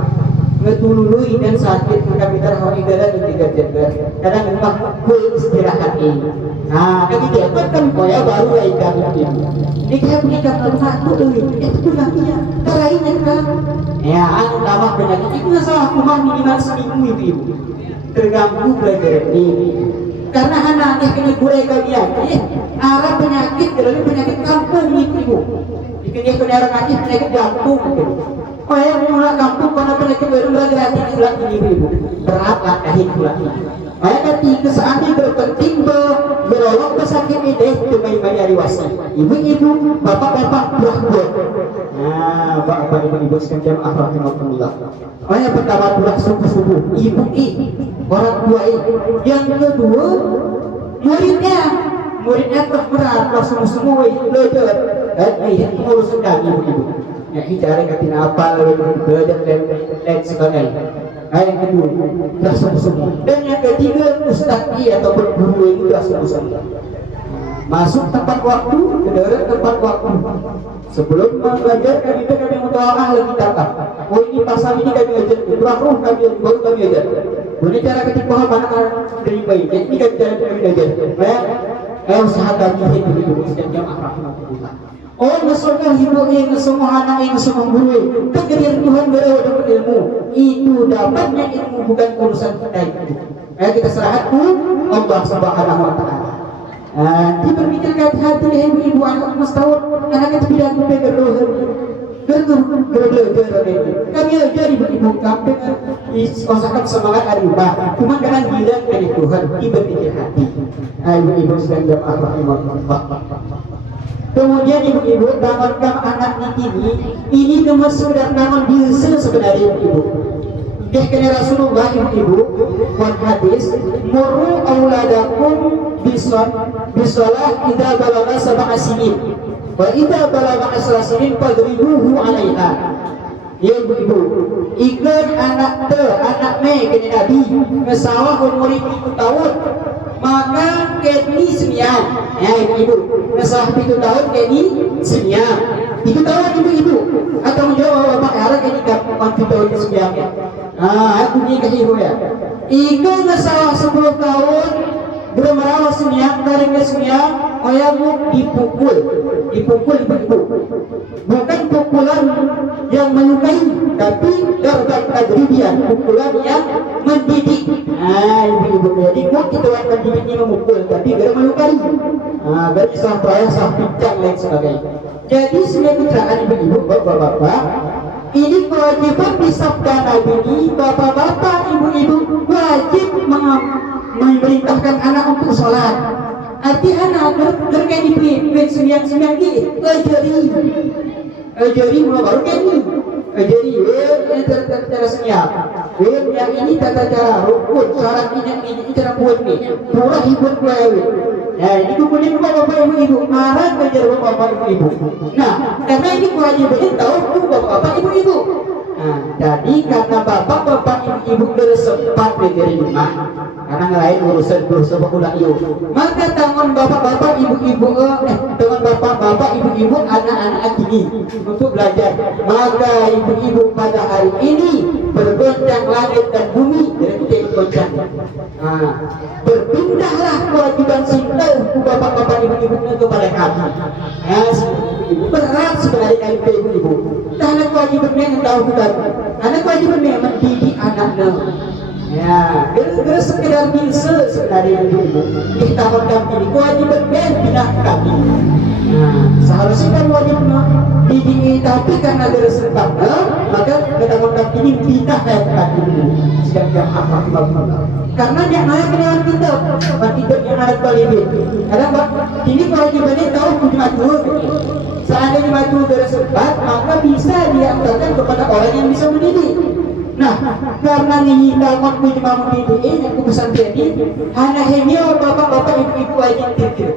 Ngetulului dan sakit kami terhau ibadah di 3 jam. Kadang rumah gue istirahat ini. Nah, kami dapat kan koya baru lagi kami ini. Ini kayak punya rumah itu itu lakinya. Terakhirnya kan. Ya, anu tambah penyakit itu salah rumah minimal seminggu ibu. Terganggu belajar ini. Karena anaknya kena gulai kami arah penyakit dari penyakit kampung ibu. Dikini kena penyakit jantung. Kaya mulai kampung karena penyakit baru belajar ulang ibu berat lah kahit ulang ini. Kaya ketika saatnya berpenting berolong pesakit ini cuma bayari wasi. Ibu-ibu, bapak-bapak berahbuat. Nah, bapak ibu-ibu sekalian rahimahumullah. Kaya pertama pulang subuh-subuh, ibu orang tua yang kedua muridnya terus berat semua belajar ngurus kami ibu-ibu. Ya bicara katina apa belajar dan sebagainya. Yang kedua sudah semua. Dan yang ketiga ustaz atau guru itu sudah semua. Masuk tempat waktu, ke tempat waktu. Sebelum belajar kami mutawakah lagi datang. Oh ini pasal ini kami ajar, ruh kami baru kami ajar. Boleh cara ketika mana dari baik. Jadi ini kami ajar. Usaha kami itu dan jamaah rahmatullah. Oh, ngesongkan ibu yang ngesongkan anak yang ngesongkan guru. Kegerian Tuhan beliau dapat ilmu. Itu dapatnya ilmu bukan urusan kita itu. Kita serahkan Allah Subhanahu Wa Taala. Dipermikirkan hati ibu-ibu anak mustahil anak itu tidak berpikir roh. Kami ajar ibu-ibu kami usahakan semangat arifah. Cuma dengan bilang dari Tuhan dipermikir hati. Ibu-ibu sedang jamaah rahimahullah. Kemudian ibu-ibu tangankan anak ini gemes sudah tangan biasa sebenarnya ibu. Kena Rasulullah ibu-ibu buat hadis muru auladakum bisalah idza balagha sab'a sinin wa idza balagha 10 sinin fadribuhu 'alaiha. Ya ibu-ibu, ikut anak me kena Nabi ngesawah umur 7 tahun maka kini sembilan. Ya ibu-ibu, ngesawah 7 tahun kini sembilan. Itu tahu ibu-ibu atau menjawab bapak arah kini kapan 7 tahun ke sembilan ya. Aku ni ibu ya. Ikut ngesawah 10 tahun belum merawat sembilan dari ke sembilan, ayahmu dipukul ibu-ibu. Bukan pukulan yang melukai, tapi darbat tadribian, pukulan yang mendidik. Ibu-ibu, jadi buat kita yang mendidiknya memukul, tapi tidak melukai. Berarti salah perayaan, salah pincang lain sebagainya. Jadi sebagai keterangan ibu-ibu, bapak-bapak, ini kewajiban disabda Nabi ini, bapak-bapak, ibu-ibu wajib memerintahkan anak untuk sholat. Arti anak terkait diberi sembilan gini, ajari mula baru kini, ajari ini cara senyap, yang ini tata cara rukun, syarat ini cara buat ni, murah hiburan kuliah. Ya, ini kemudian bapak ibu-ibu marah kejar bapak ibu-ibu. Nah, karena ini kewajiban tahu bapak ibu-ibu. Nah, jadi karena bapak ibu-ibu bersempat di rumah, karena lain urusan udah iyo. Maka tangan bapak ibu-ibu, tangan bapak ibu-ibu anak-anak ini untuk belajar. Maka ibu-ibu pada hari ini bergoncang langit dan bumi, jadi kita goncang. Berpindahlah kewajiban cinta bapak ibu-ibu kepada kami. Ibu berat sebenarnya ibu-ibu. Karena kewajibannya yang tahu bukan, karena kewajibannya mendidik anaknya. Ya, gara-gara sekedar bisa sebenarnya ibu-ibu. Kita mendampingi kewajibannya pindah kami. Seharusnya kan wajibnya dididik, tapi karena gara sebabnya maka kita mendampingi pindah kami. Sedang apa karena dia naik dengan kita, tidak yang naik balik. Karena ini kewajibannya tahu maju. Seandainya maju dari sebab, maka bisa diantarkan kepada orang yang bisa mendidik. Nah, karena ini dalam punya mendidik ini, aku pesan jadi, hanya hanya bapak-bapak ibu-ibu wajib dikir.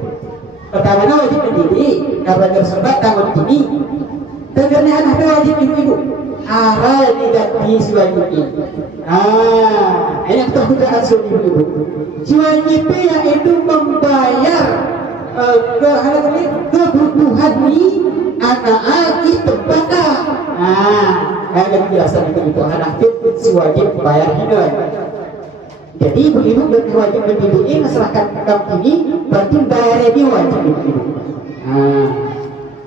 Pertama wajib mendidik, karena dari sebab tahun ini, tentunya anak wajib ibu-ibu. Arah diganti si wajib ini. Ini yang terhudaan ibu-ibu. Si wajib yaitu membayar kebutuhan ni anak itu bakal. Ada penjelasan itu anak itu si wajib bayar hidup. Jadi ibu-ibu berwajib mendidik ini masyarakat kampung ini berarti bayarnya dia wajib ibu-ibu.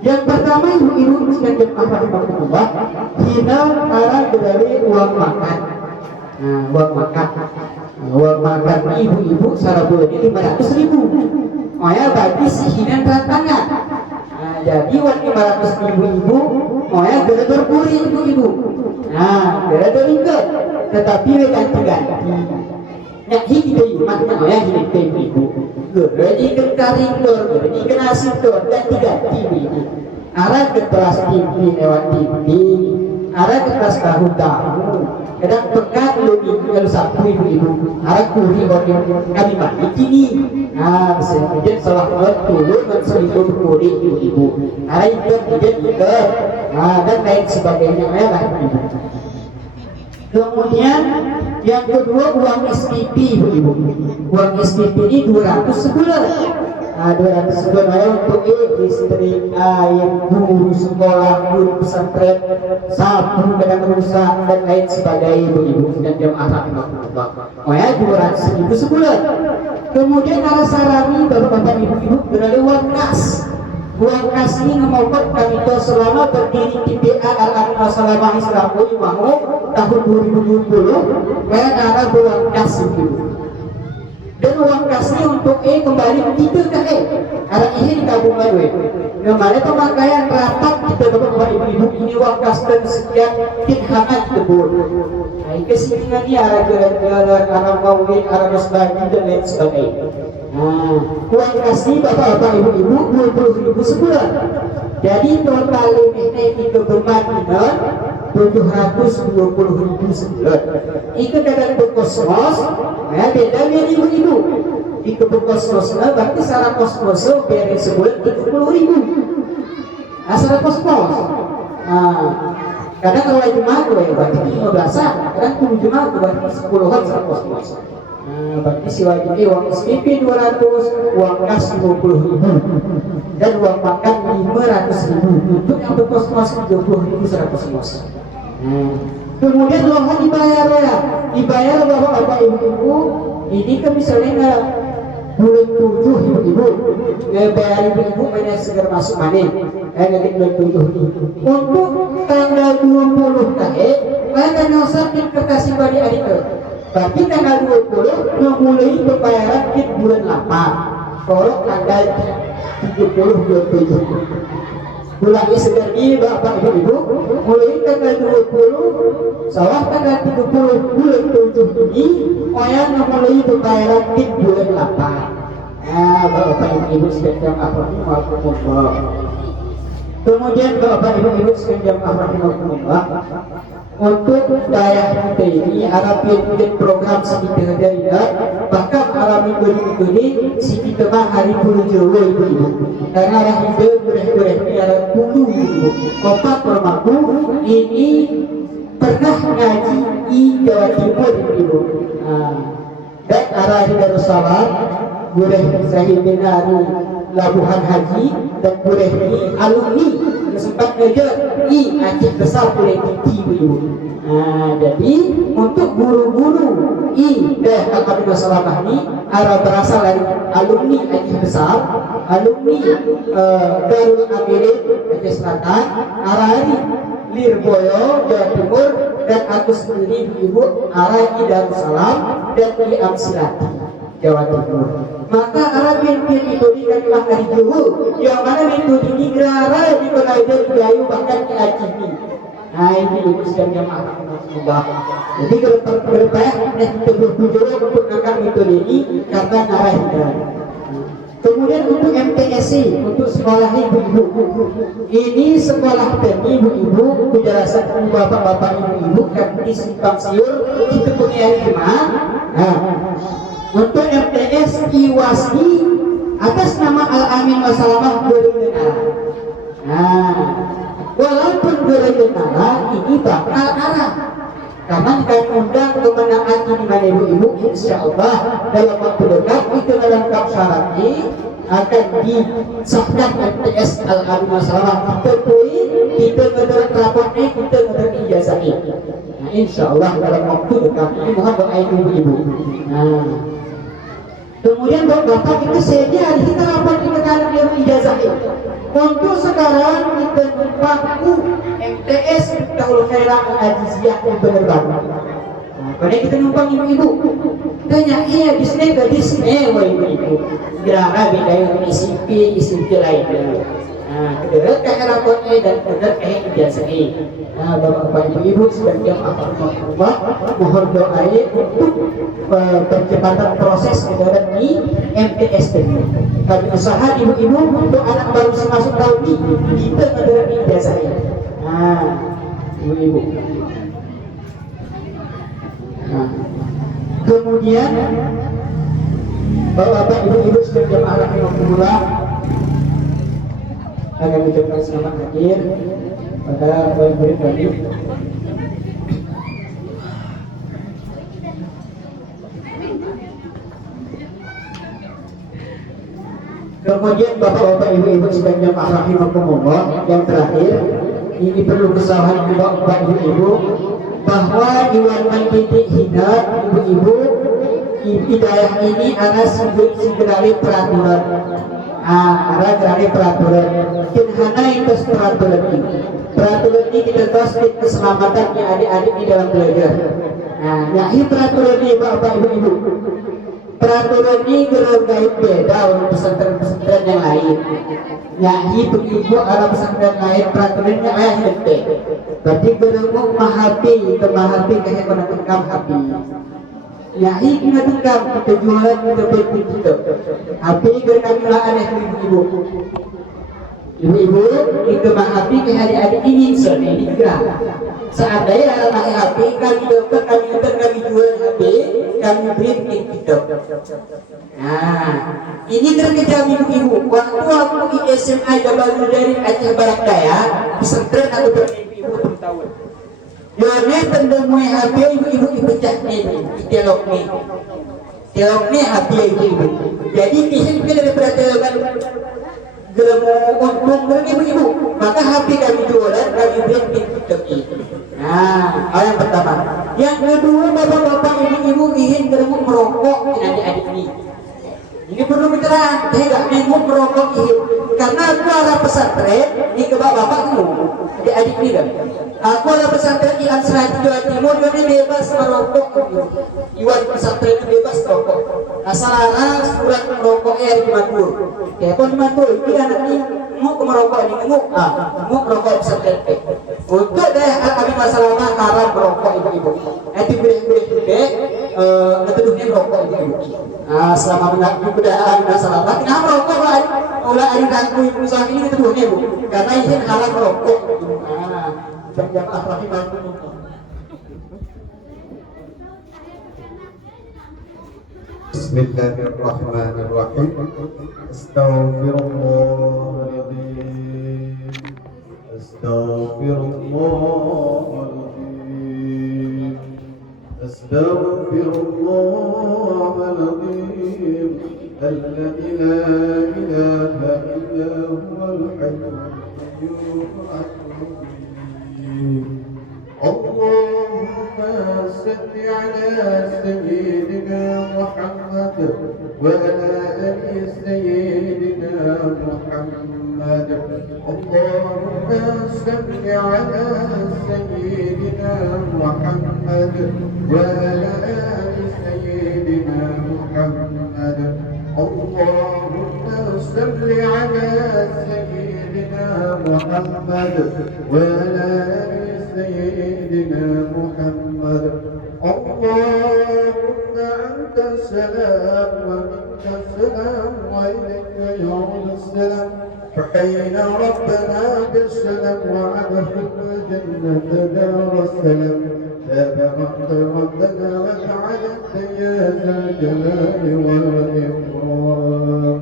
Yang pertama ibu-ibu yang jemaah di rumah hina arah dari uang makan. Uang makan ibu-ibu secara bulan ini 500.000. Moya bagi sihinan rantangan. Jadi uang 500.000 ibu, moya gara berpuri ibu-ibu. Gara ringkat, tetapi ganti-ganti. Yang kita makna moya hidup ibu. Gara ikan karing dor, gara ikan asin dor, ganti-ganti ibu. Arah ke kelas TV lewat TV, arah ke kelas tahu. Kadang pekat lu sabtu ibu-ibu, arah kuri orang kami mandi kini. Bisa kemudian salah turun dan selingkuh berkuri ibu-ibu. Arah itu kemudian dan lain sebagainya lah ibu. Kemudian yang kedua uang SPP ibu-ibu. Uang SPP ini 200 sebulan. 200 sebulan untuk istri, air, guru sekolah, guru pesantren, sapu dengan rusak dan lain sebagainya ibu-ibu dan jemaah rahimahullah. Ya 200.000 sebulan. Kemudian ada sarani bapak-bapak ibu-ibu berada uang kas. Uang kas ini memokok kami itu selama berdiri di BA Al-Anwar selama Islamu tahun 2020. Ada uang kas ibu. Dan uang kasnya untuk kembali kita ke arah ini tabungan kemarin pemakaian rapat kita bapak ibu-ibu ini uang kas dan sekian hangat tebur. Kesinian dia arah jalan-jalan, arah mawin, arah masbagi dan lain sebagainya. Nah, uang kasih bapak-bapak ibu-ibu 20.000 sebulan. Jadi total ini itu beban inon 720.000 sebulan. Itu kadang berkosmos, ya beda dengan ibu-ibu. Itu berkosmosnya berarti secara kosmos beri sebulan 70.000. Nah, secara kosmos. Nah, kadang kalau Jumat ya berarti 15-an, kadang 7 Jumat berarti 10-an secara kosmos. Nah, berarti si wajib uang SPP 200, uang kas 50.000 dan uang makan 500.000. Untuk yang berkosmos 30.000 secara kosmos. Kemudian lohan dibayar ya, dibayar bapak-bapak ibu-ibu. Ini kan misalnya bulan 7 ibu-ibu bayar ibu-ibu banyak segera masuk manin nanti bulan 7 untuk tanggal 20 tahun akan ngasapin kertas bagi adik berarti tanggal 20 memulai pembayaran di bulan 8 kalau tanggal 30 bulan 7 bulan ini segera ini bapak ibu mulai tanggal 20 sawah tanggal 30 bulan 7 ini orang memulai pembayaran di bulan 8. Nah, bapak ibu sekalian rahimahumullah. Kemudian bapak ibu sekalian rahimahumullah, untuk daya kita ini Arabin program sekitar daya bahkan Arabin ini sekitar hari puluh Jawa ibu karena rahimah boleh ini ada puluh ibu opat permaku ini pernah ngaji di Jawa Timur ibu. Dan arah di Darussalam boleh saya dari Labuhan Haji dan boleh di alumni sempat kerja di Aceh Besar boleh ibu. Jadi untuk guru-guru dan Akademi Salamah ini arah berasal dari alumni Aceh Besar, alumni Darul Amirin Aceh Selatan, arah ini Lirboyo Jawa Timur dan aku sendiri ibu arah di Darussalam dan di Amsilati Jawa Timur. Maka Arabin itu dikatakan dari Juhu yang mana itu di Negara di Pelajar Gayu bahkan di Aceh. Nah ini ibu sedang jamaah Allah. Jadi kalau berbaik kita bertujuan untuk akan metode ini karena arah hidayah. Kemudian untuk MTSI untuk sekolah ibu-ibu ini sekolah demi ibu-ibu penjelasan bapak-bapak ibu-ibu kan di simpang siur itu punya lima. Untuk MTS Iwasgi atas nama Al-Amin Wasalamah Gorengenara. Walaupun Gorengenara ini bakal arah karena kita undang kemenangan ini mana ibu-ibu insya Allah dalam waktu dekat itu lengkap syaratnya akan disahkan MTS Al-Amin Wasalamah kita poin kita ngedorong raportnya kita ngedorong ijazahnya. Nah insya Allah dalam waktu dekat ini mohon doa ibu-ibu. Kemudian bapak kita sedia kita rapor di negara yang ijazahnya. Untuk sekarang kita membantu MTS Daul Khairat Al-Ajiziyah yang benar. Karena kita numpang ibu-ibu. Tanya iya di sini gadis wah ibu-ibu. Gerara beda yang SMP lainnya. Kedua kayak raportnya dan kedua kayak ijazahnya. Bapak ibu sedang Allah mohon doanya untuk percepatan proses kedarat di MTS ini. Kami usaha ibu-ibu untuk anak baru masuk tahun ini kita kedarat di ijazahnya. Ibu-ibu. Kemudian bapak ibu-ibu sedang jamaah rahimahullah akan mengucapkan selamat hadir pada murid kami. Kemudian bapak-bapak ibu-ibu sedang jamaah rahimahullah yang terakhir ini perlu kesalahan bapak ibu-ibu bahwa Iwan mendidik hina ibu-ibu hidayah ini adalah segera peraturan. Ada peraturan kinhana itu peraturan ini kita tos keselamatannya adik-adik di dalam belajar. Ini peraturan ini bapak ibu-ibu peraturan ini bergait beda dengan pesantren-pesantren yang lain. Ibu-ibu ada pesantren lain peraturannya ayah hente berarti berumur mahati kayak menakutkan hati. Ya hikmah tukang kita jualan kita beli kita. Api kami lah aneh ibu-ibu. Ibu-ibu itu mah api ke adik-adik ini sendiri juga. Seandainya anak api kami dapat kami jual api kami beli kita. Nah, ini kerja ibu-ibu. Waktu aku di SMA baru dari Aceh Barat Daya, pesantren aku beribu tahun. Jadi pendemui HP ibu-ibu dipecah nih, dialog nih HP ibu-ibu. Jadi kisah daripada telogan gelemu untung dari ibu-ibu, maka HP kami jualan kami beli di Nah, hal yang pertama. Yang kedua, bapak-bapak ibu-ibu ingin gelemu merokok adik-adik ini. Ini perlu bicara, tidak minggu merokok ini. Karena aku arah pesantren, ini ke bapak-bapakmu, adik-adik ini kan. Aku arah pesantren di Ansarati Jawa Timur, ini bebas merokok. Iwan pesantren ini bebas merokok. Asalana surat merokoknya di Matur. Ya, pun di Matur, ini anak ini mau ke merokok ini, mau merokok pesantren. Untuk daya kami masalahnya haram merokok ibu-ibu. Itu boleh-boleh ngetuduhnya merokok ibu-ibu. Nah, selama mengaku keadaan masalah, kenapa merokok lah? Ulah ada ganggu ibu saat ini dituduhnya ibu, karena izin haram merokok. Nah, berjamaah rahimahumullah. Bismillahirrahmanirrahim. Astaghfirullahaladzim. Astaghfirullahaladzim. Astaghfirullahaladzim. Alladzi la ilaha illa huwal hayyul qayyum. Allahumma salli ala sayyidina Muhammad wa ala ali sayyidina Muhammad. Allahumma salli ala sayyidina Muhammad wa ala ali sayyidina Muhammad. Allahumma salli ala sayyidina Muhammad wa ala ali سيدنا محمد. اللهم أنت السلام ومنك السلام وإليك يعود السلام. فحينا ربنا بالسلام وأدخلنا الجنة دار السلام. تبارك ربنا وتعالى يا ذا الجلال والإكرام.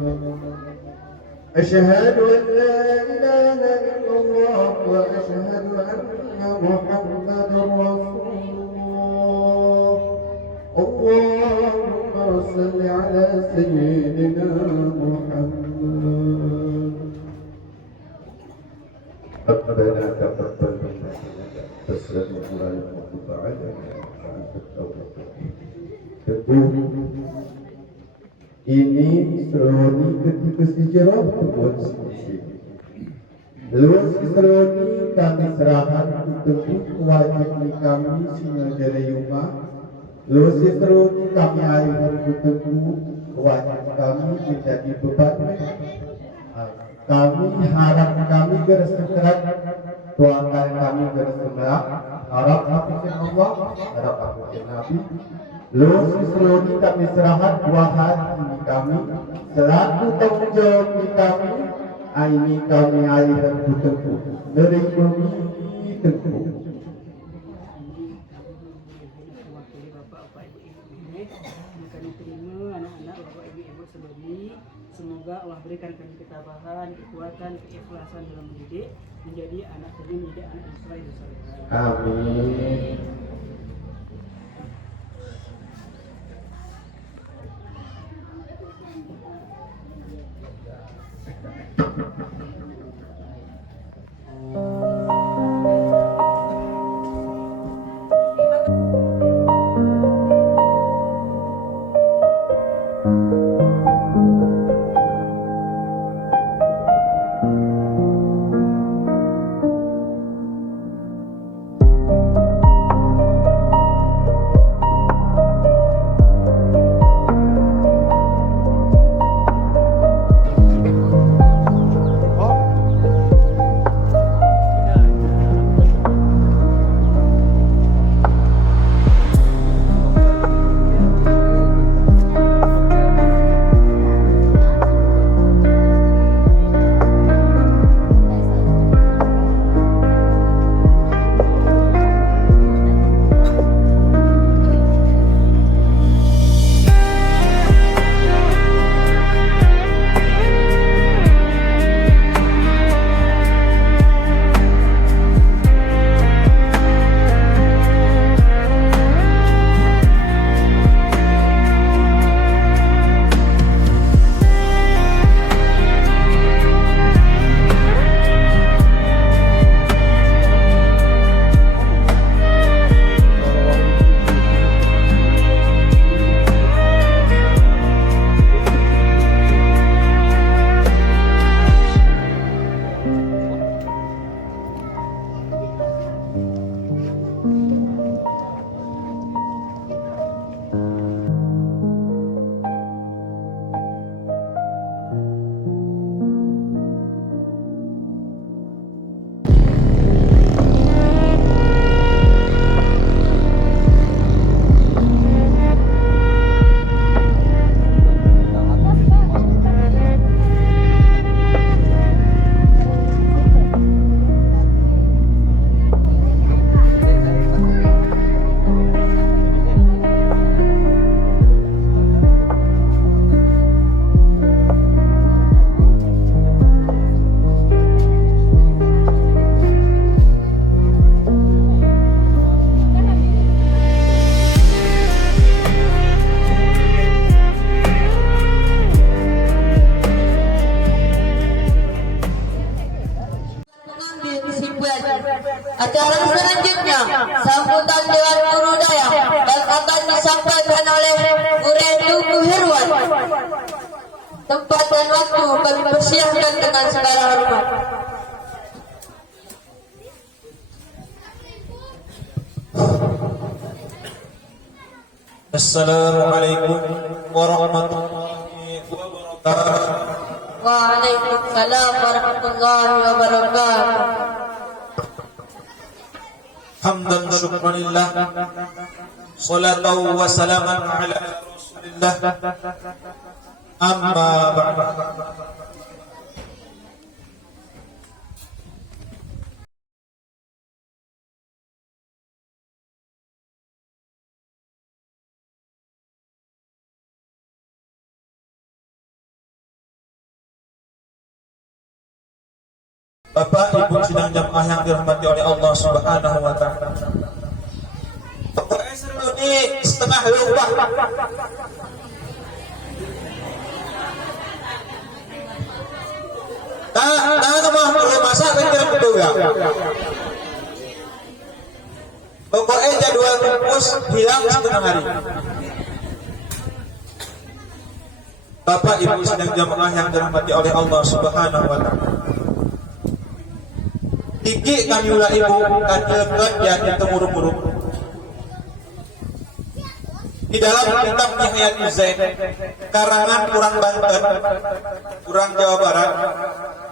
أشهد أن لا إله إلا الله وأشهد أن محمد رسول الله. اللهم صل على سيدنا محمد. ربنا تقبل منا تسلم على المغضوب علينا وأنت التواب الرحيم. Ini seroni ketika sejarah buat sisi. Lewat seroni kami serahkan untuk wajib kami sinajara yuma. Lewat seroni kami alihkan untuk wajib kami menjadi beban. Kami harap kami bersekerat, tuangkan kami bersekerat. Harap kami Allah, harap kami Nabi. Lewat seroni kami serahkan buahan kami selaku tanggung jawab kami. Ini kami alihkan butuhku dari bumi tentu. Semoga Allah berikan kami ketabahan, kekuatan, keikhlasan dalam mendidik, menjadi anak kami menjadi anak yang saleh dan salehah. Amin. sambutan dengan guru daya yang akan disampaikan oleh Gurendu Muhirwan. Tempat dan waktu kami persiapkan dengan segala hormat. Assalamualaikum warahmatullahi wabarakatuh. Waalaikumsalam warahmatullahi wabarakatuh. Hamdan syukranillah, salatan wa salaman ala rasulillah, amma ba'd. Bapak Ibu sidang jamaah yang dirahmati oleh Allah Subhanahu wa taala. Pokoknya seru nih setengah lupa. Nah, mah masak pikir kedua. Pokoknya jadwal kumpus hilang setengah hari. Bapak Ibu sidang jamaah yang dirahmati oleh Allah Subhanahu wa taala. Iki kami ulah ibu kajekan jadi temuruk-muruk. Di dalam kitab Nihayat Zain karangan kurang Banten, kurang Jawa Barat,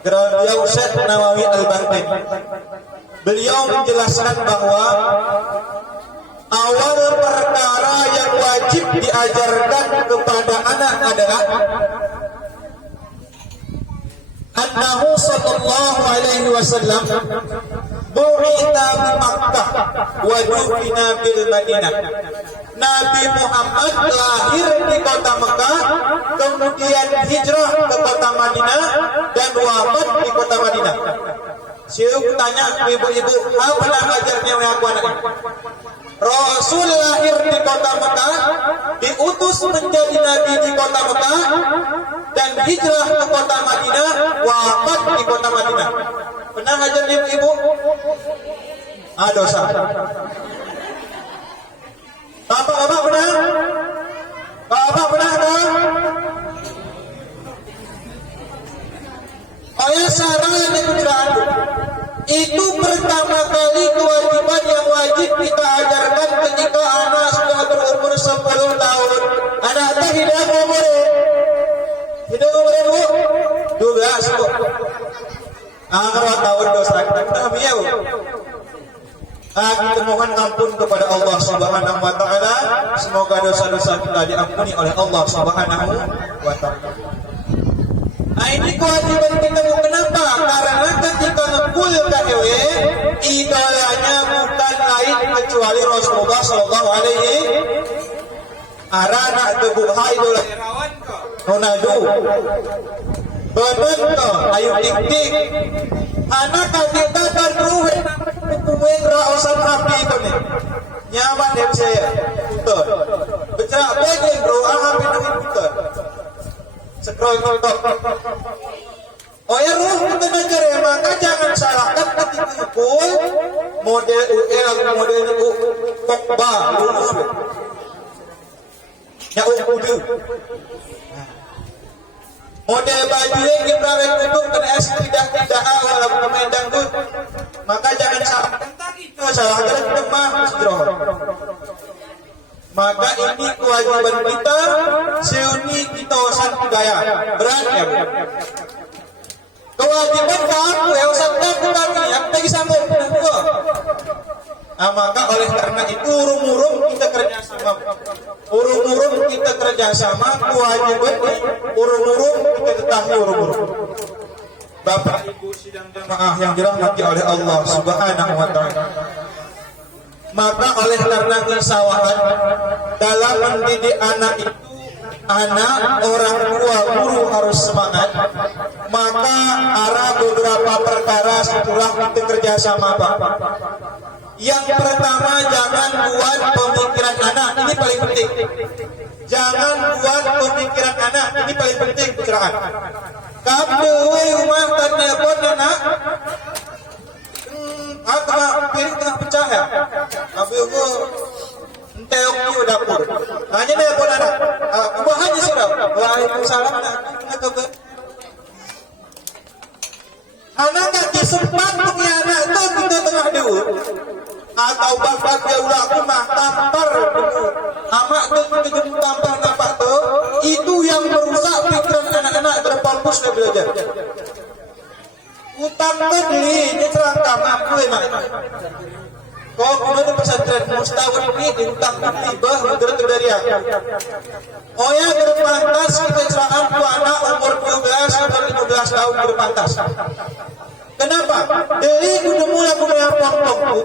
beliau Syekh Nawawi Al-Banten. Beliau menjelaskan bahwa awal perkara yang wajib diajarkan kepada anak adalah annahu sallallahu alaihi wasallam bu'itha bi Makkah wa dufina bil Madinah. Nabi Muhammad lahir di kota Mekah, kemudian hijrah ke kota Madinah dan wafat di kota Madinah. Saya tanya ibu-ibu, apa nama ajarnya yang aku anak? Rasul lahir di kota Mekah, diutus menjadi nabi di kota Mekah, dan hijrah ke kota Madinah, wafat di kota Madinah. Pernah ngajar ibu-ibu? Dosa. Bapak pernah? Bapak pernah kan? Oleh saran kejujuran itu pertama kali kewajiban yang wajib kita ajarkan ketika anak sudah berumur 10 tahun. Anak teh hidup umur bu 12 bu. Kalau tahun dosa kita miau. Kita mohon ampun kepada Allah Subhanahu wa taala. Semoga dosa-dosa kita diampuni oleh Allah Subhanahu wa taala. Nah, ini kewajiban kita kenapa? Karena ketika ngepul KW, idolanya bukan lain kecuali Rasulullah Sallallahu Alaihi. Arana tebuha idola Ronaldo. Bener to, ayo tik-tik. Anak kita kan ruh kukuin rawasan api itu nih. Nyaman ya saya. Betul. Beca bagi bro, api itu betul. Scroll. Oh ya ruh kita ngajar ya, maka jangan salahkan ketika ngepul model UL, model Pogba, lurus. Ya ukudu. Model baju yang kita untuk kena tidak walau pemain dangdut, maka jangan salahkan itu salahkan demam stroh. Maka ini kewajiban kita seuni kita usan budaya berat ya. Kewajiban kamu ya usan kita yang tadi sambung kedua. Nah, maka oleh karena itu urung-urung kita kerjasama. Urung-urung kita kerjasama, kewajiban urung-urung kita ketahui urung-urung. Bapak Ibu sidang jamaah yang dirahmati oleh Allah Subhanahu wa taala. Maka oleh karena kesawahan dalam mendidik anak itu, anak, orang tua, guru harus semangat. Maka ada beberapa perkara setelah kita kerjasama Bapak. Yang pertama, jangan buat pemikiran anak, ini paling penting. Jangan buat pemikiran anak, ini paling penting pencerahan. Kamu rumah telepon anak, piring tengah pecah ya. ambil gua enteok di dapur. Hanya dia pun anak. Ubah aja sih dah. Waalaikumsalam nak. Anak kaki sempat punya anak tu kita tengah dulu. Atau bapak dia ulah aku mah tampar. Amak tu kita tampar nampak tu. Itu yang merusak pikiran anak-anak berfokus dia belajar. Utang beli ini celaka mampu emak. Kau kemudian pesantren mustahil ini diutang tiba menurut dari aku. Oh ya berpantas kecelakaan ku anak umur 12 atau 15 tahun berpantas. Kenapa? Dari kudu mulai potong.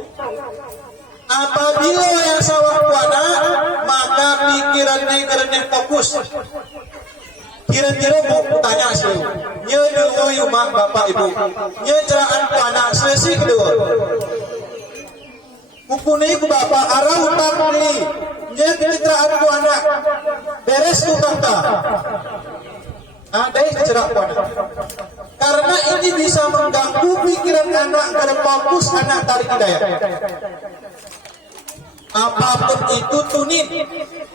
Apabila yang sawah ku anak, maka pikirannya fokus. Kira-kira mau tanya sih, nya dulu rumah bapak ibu, nya ceraan ku anak selesai kedua. Kupuni ku bapak arah utang ni, nya ceraan ku anak, beres ku kata. Ada yang cerak ku anak. Karena ini bisa mengganggu pikiran anak dan fokus anak tarik hidayah. Apapun itu tunin,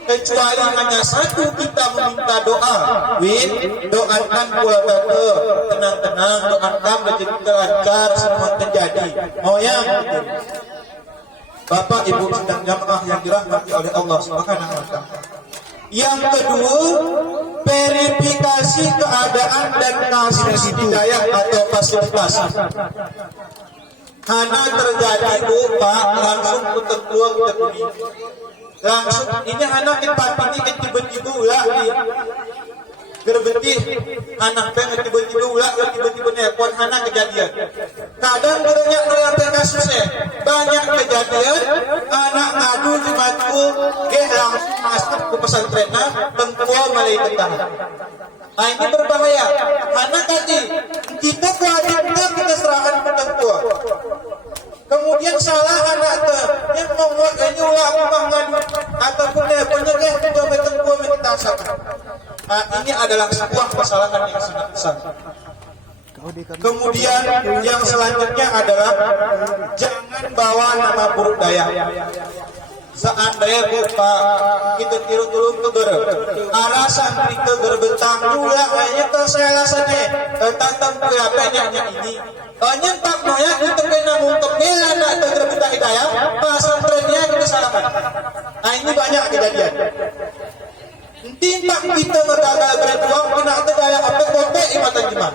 kecuali hanya satu kita meminta doa. Win, doakan keluarga ke tenang-tenang, doakan menjadi lancar semua terjadi. Moyang, Bapak Ibu dan jamaah yang dirahmati oleh Allah Subhanahu wa taala. Yang kedua, verifikasi keadaan dan kasih hidayah atau fasilitasi. Karena terjadi lupa langsung putar keluar langsung ini anak tempat ini tiba-tiba ulah di gerbeti anak pengen tiba-tiba ulah tiba-tiba nelpon anak kejadian. Kadang banyak melihat kasusnya banyak kejadian anak ngadu di matu langsung masuk ke pesantren tengkual mulai ketahan. Nah ini berbahaya karena tadi kita kewajiban kita serahkan ke tengkual. Kemudian salah anak tu yang membuat nyulah ngadu ataupun penyegah coba tengkual kita salah. Nah, ini adalah sebuah kesalahan yang sangat besar. Kemudian yang selanjutnya adalah jangan bawa nama buruk daya. Seandainya lupa kita tiru tulung ke ger, arah santri ke ger betang juga hanya ke saya rasanya tentang kelihatannya ini. Hanya tak noya kita kena untuk nilai nak ke ger betang hidayah, pesantrennya kita salahkan. Nah ini banyak kejadian. Tindak kita bergagal berjuang kena tegaya apa kote imatan jimat.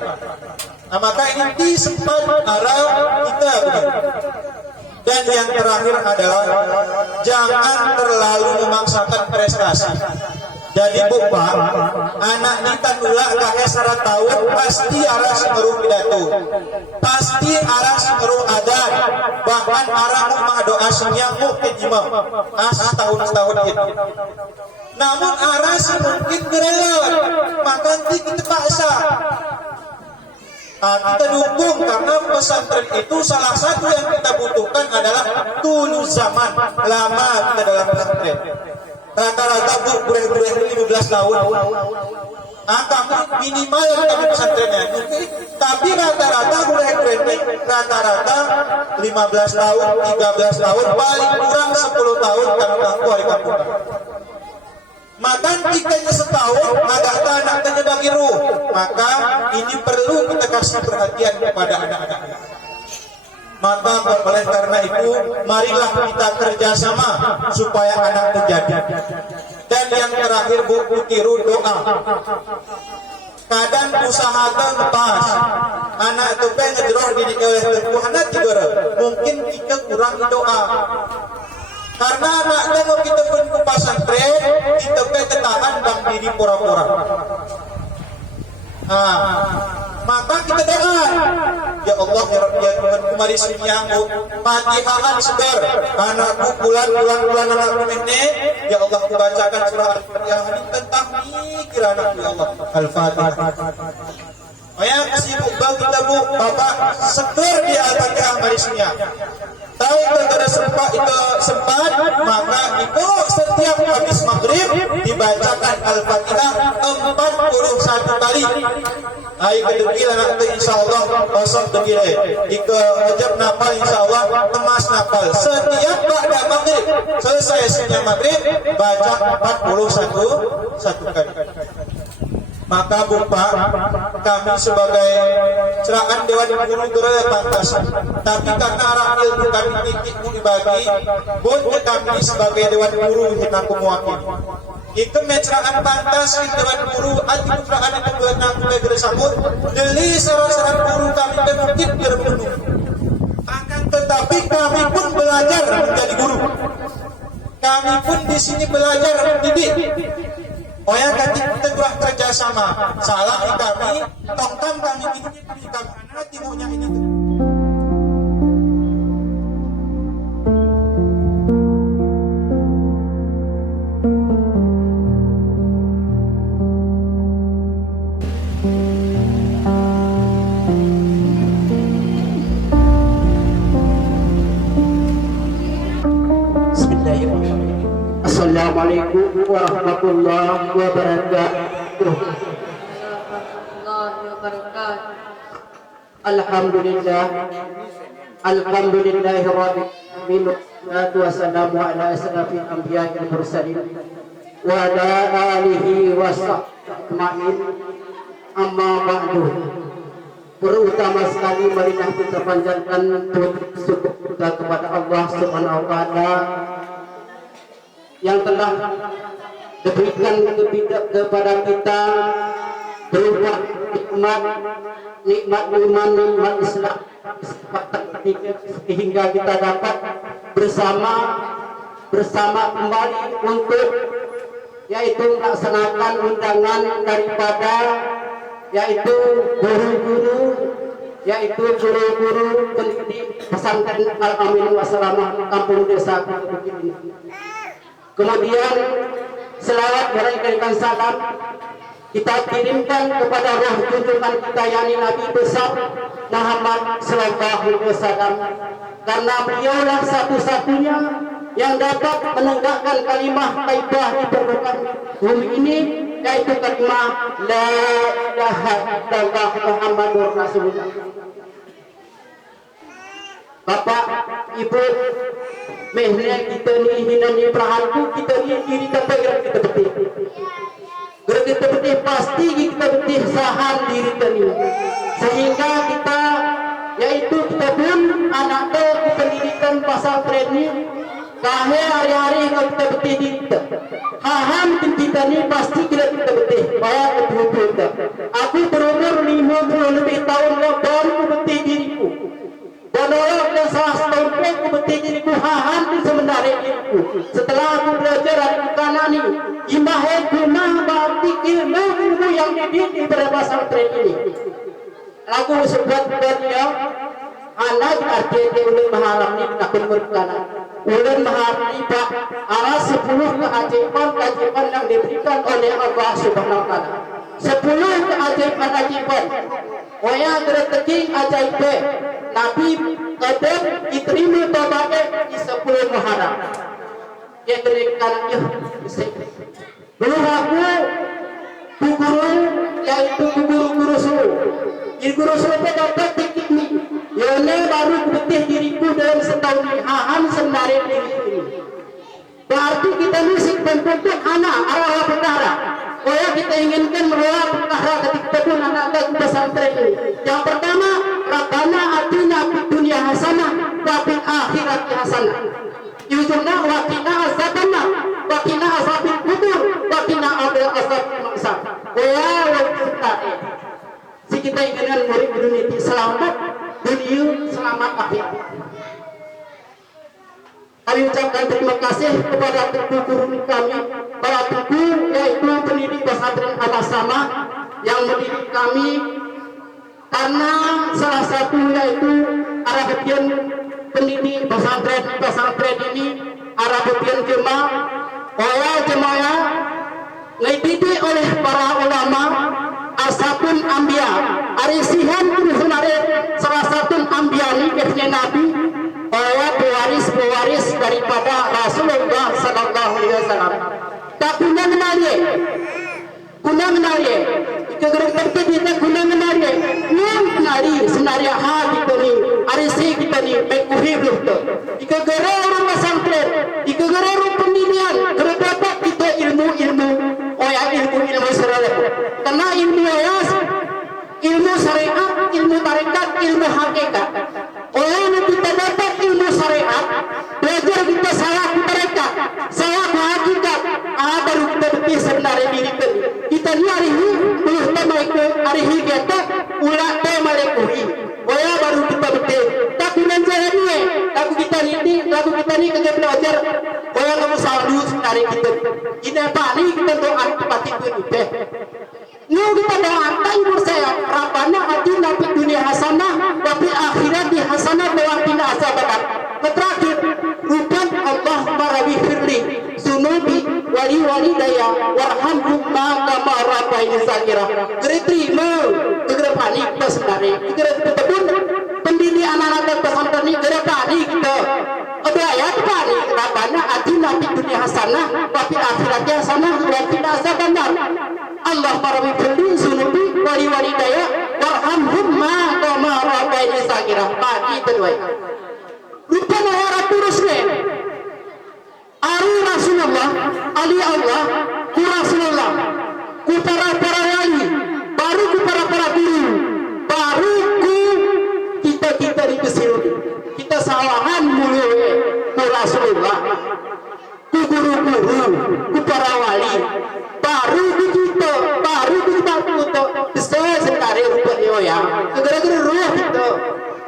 Nah maka ini disempat arah kita benar. Dan yang terakhir adalah jangan terlalu memaksakan prestasi. Jadi buka anak kita nulak kakek 100 tahun pasti arah semeruh pidato, pasti arah semeruh adat, bahkan arah rumah doa senyamuk kejimam tahun-tahun itu. Namun arah mungkin gerelot, maka kita paksa. Kita dukung karena pesantren itu salah satu yang kita butuhkan adalah tulus zaman lama kita dalam pesantren. Rata-rata buruh-buruh 15 tahun. Kamu minimal kami pesantrennya. Tapi rata-rata buruh-buruh rata-rata 15 tahun, 13 tahun, paling kurang 10 tahun kami di kampung. Maka jika setahun agak anak tanya bagi ruh, maka ini perlu kita kasih perhatian kepada anak-anak. Maka oleh karena itu marilah kita kerjasama supaya anak terjadi. Dan yang terakhir buku tiru doa. Kadang usaha lepas anak itu pengen jeroh didik oleh Tuhan juga mungkin kita kurang doa. Karena anaknya mau kita pun ke pesantren, kita ketahan bang diri pura-pura. Maka kita doa, ya Allah ya Rabbi ya Tuhan kemari sini aku Fatihahan segar, anakku bulan anakku ini, ya Allah kubacakan surah Al-Fatihah ini tentang mikir anakku ya Allah Al-Fatihah. Ayah sibuk bang kita bu, bapak segar di Al-Fatihah mari sini. Tahu kita sempat, maka itu setiap habis maghrib dibacakan Al-Fatihah 41 kali kali ai kedegi anak teh insyaallah kosong degile ike ajab napal insyaallah temas napal setiap ba'da maghrib selesai sunnah maghrib baca 41 kali. Maka Bapak, kami sebagai cerakan Dewan Guru Geraya pantas, tapi karena arah ilmu kami titik dibagi, bonnya kami sebagai Dewan Guru hinaku mewakili. Itu mencerakan pantas di Dewan Guru, anti putraan yang membuat mulai bersambut, deli saran-saran guru kami tertib berpenuh. Akan tetapi kami pun belajar menjadi guru. Kami pun di sini belajar mendidik. Oh ya, kita telah kerjasama. Salah kami, tongkang kami ini kami anak timurnya ini. Assalamualaikum warahmatullahi wabarakatuh. Alhamdulillah. Alhamdulillahi rabbil alamin. Wassalatu wassalamu ala asrafil anbiya'i wal mursalin wa ala alihi wasahbihi amma ba'du. Terutama sekali marilah kita panjatkan syukur kita kepada Allah Subhanahu wa taala yang telah diberikan kepada kita berupa nikmat iman, nikmat Islam, sehingga kita dapat bersama kembali untuk yaitu melaksanakan undangan daripada yaitu guru-guru, yaitu guru-guru pendidik pesantren Al-Amin Wassalamah Kampung Desa Bukit ini. Kemudian selawat dan salam kita kirimkan kepada roh junjungan kita yakni Nabi besar Muhammad sallallahu alaihi wasallam, karena beliaulah satu-satunya yang dapat menegakkan kalimah thayyibah di permukaan bumi ini, yaitu kalimah la ilaha illallah Muhammadur Rasulullah. Bapak, Ibu, mehne kita ni hina ni perahanku kita ni diri kita kita betul. Gerak kita betul pasti kita betul sahan diri kita ni. Sehingga kita yaitu kita pun anak kita pendidikan pasal tren ni kahe hari-hari kita betul diri kita. Haham kita ni pasti kita betul. Baik betul kita. Aku berumur 50 lebih tahun baru betul diriku. Walau dan salah setahun aku betul diriku haham di sementara diriku. Setelah aku belajar dari kanan ini, imah guna bakti ilmu yang dididik pada pesantren ini. Aku sebut dia anak artinya ulun maharam ini takut berkanan. Ulun maharam ini pak arah 10 keajaiban yang diberikan oleh Allah Subhanahu Wa Taala. 10 keajaiban. Oya terteki ajaib. Nabi Adam diterima berbagai di 10 Muharram. Dia berikan dulu aku guru yaitu guru suruh. Guru suruh dapat tikit ni. Yang baru betih diriku dalam setahun ini. Haham sendiri diriku ini. Berarti kita ni sebentuk anak arah perkara. Oh ya, kita inginkan merawat perkara ketika pun anak-anak pesantren ini. Yang pertama, Rabbana atina fid dunya hasanah wa fil akhirati hasanah. Yujurna wa qina azabannar wa qina azabil kubur wa qina azabil ma'sar. Oh ya, si kita inginkan murid dunia selamat dunia, selamat akhirat. Kami ucapkan terima kasih kepada guru kami, para guru yaitu pendidik pesantren Al-Samah yang mendidik kami, karena salah satu yaitu Arabian pendidik pesantren ini Arabian jemaah, jemaah dididik oleh para ulama asapun ambia, arisihan sebenarnya salah satu ambia ini kepada Nabi. Pewaris daripada Rasulullah Sallallahu Alaihi Wasallam. Tak guna menari. Ika gerak terpedi tak guna menari. Nun nari senari ha kita ni. Ari si kita ni baik kuhibluh tu. Ika gerak orang pesantren. Ika gerak orang pendidikan. Gerak dapat kita ilmu. Oh ya ilmu syariat. Karena ilmu ayas, ilmu syariat, ilmu tarekat, ilmu hakikat. Oh ya kita dapat ilmu syariat. Belajar kita salah tarekat, salah hakikat. Baru kita betul sebenarnya diri kita. Kita ni hari ini belum tahu hari ini kita ulat temalekui. Oh ya baru kita betul. Tak guna jalan ni. Lagu kita ni kerja belajar. Oh ya kamu saldu sebenarnya kita. Ini apa ni kita doa tempat itu ni. Nu kita doa ibu saya. Rabbana atina fid dunia hasanah wa fil akhirati hasanah wa qina azabannar. Terakhir, rupan Allah marawi firli sunubi wali daya warhamhum ma kama rabbaini sagira. Terima kegerepani kita sebenarnya. Kita pun pendidik anak-anak pesantren ini gerepani kita. Ada ayat pani Rabbana atina fid dunia hasanah wa fil akhirati hasanah wa qina azabannar. Allah marawi firli sunubi wali daya warhamhum ma kama rabbaini sagira. Pagi terbaik. Lupa orang terusnya. Ari Rasulullah, Ali Allah, ku Rasulullah, ku para wali, baru ku para guru, baru ku kita di Mesir. Kita sawahan mulu ku Rasulullah, ku guru-guru, ku para wali, baru ku kita bisa sekarang rupanya ya. Gara-gara ruh kita.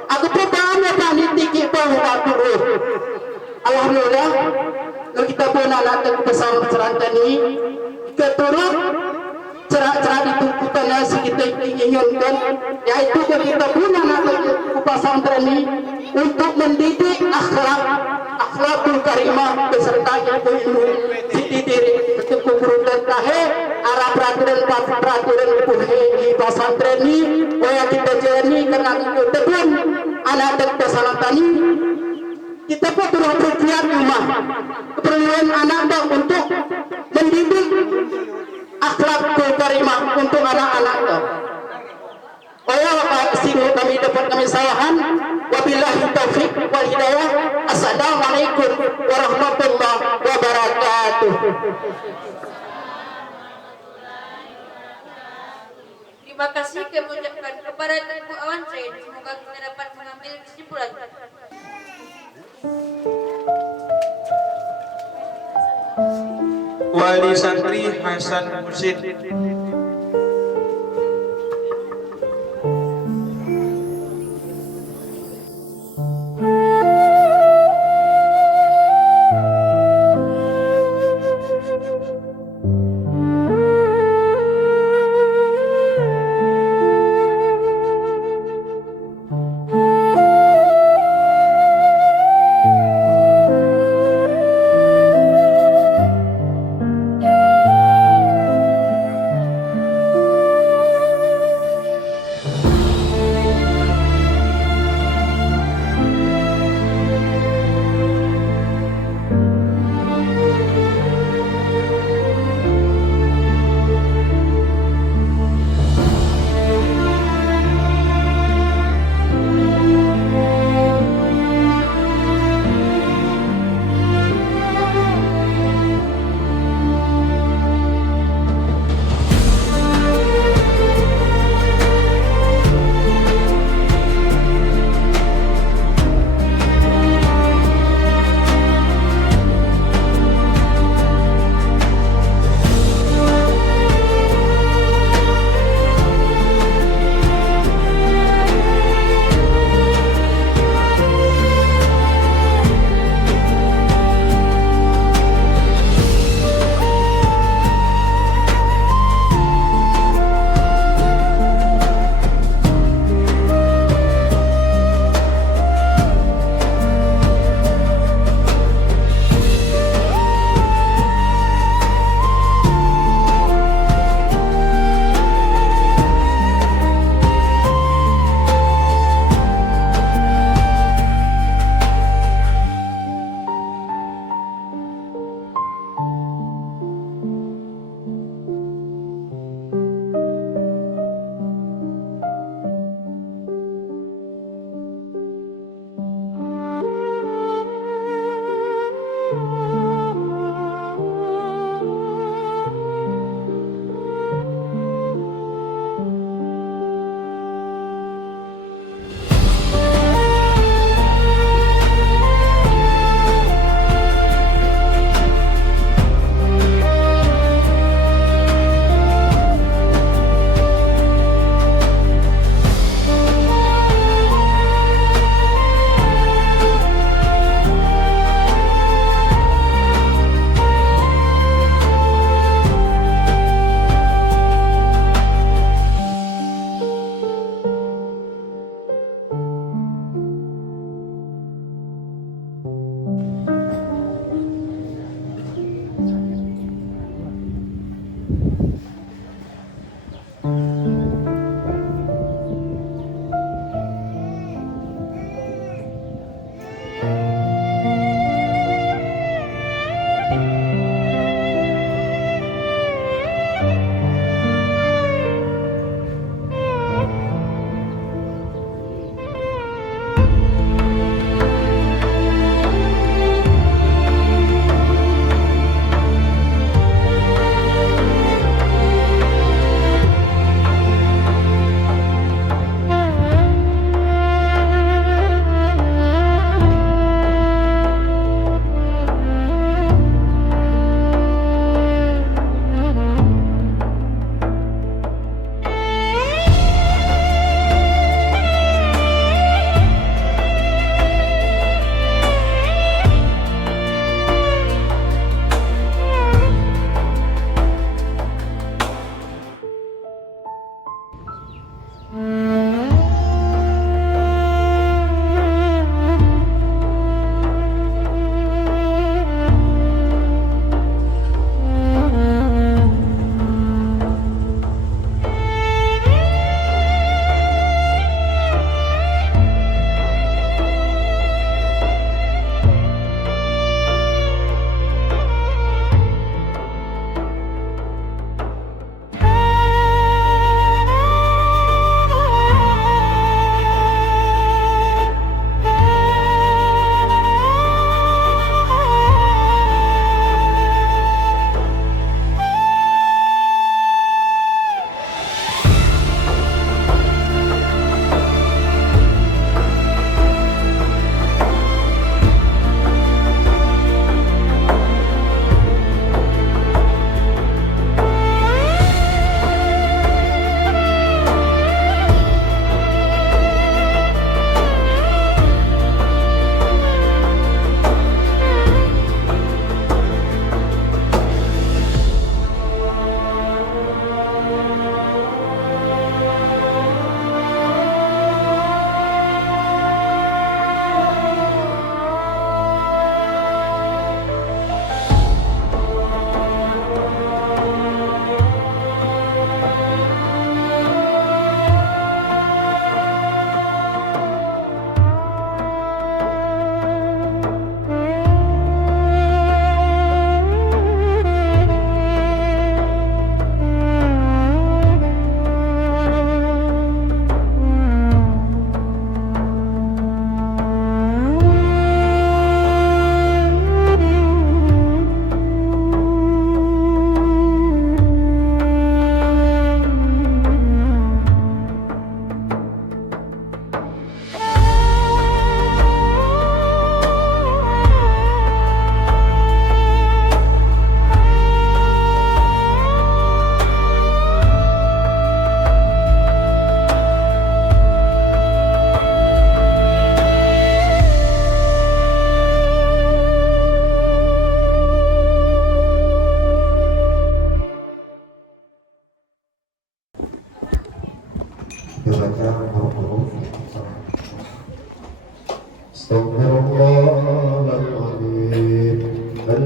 Aku pertama tadi tinggi bangunan dulu. Alhamdulillah, kalau kita pun anak besar serantan ini, keturut cerah itu kita kita inginkan, yaitu kita pun anak pesantren ini untuk mendidik akhlakul karimah beserta ilmu siti diri untuk guru tahe arah peraturan di pesantren ini, supaya kita jalani karena kita pun anak pesantren ini. Kita pun turut berjiat rumah keperluan anak untuk mendidik akhlakul karimah untuk anak-anak kita. Kami dapat kami salahan. Wabillahi taufiq wal hidayah. Assalamualaikum warahmatullahi wabarakatuh. Terima kasih kami ucapkan kepada Tengku Awan Said. Semoga kita dapat mengambil kesimpulan. Wali Santri Hasan Mursid.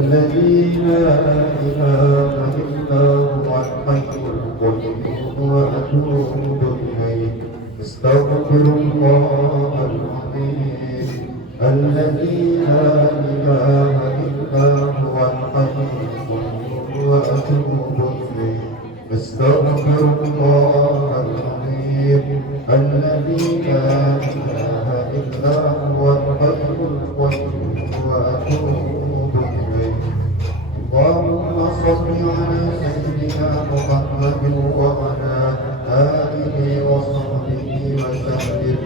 الذي لا إله إلا هو الحي القيوم وأتوب إليه استغفر الله العظيم الذي لا إله إلا هو الحي القيوم وأتوب إليه استغفر الله العظيم الذي لا إله إلا هو الحي القيوم وأتوب إليه اللهم صل على سيدنا محمد وعلى آله وصحبه وسلم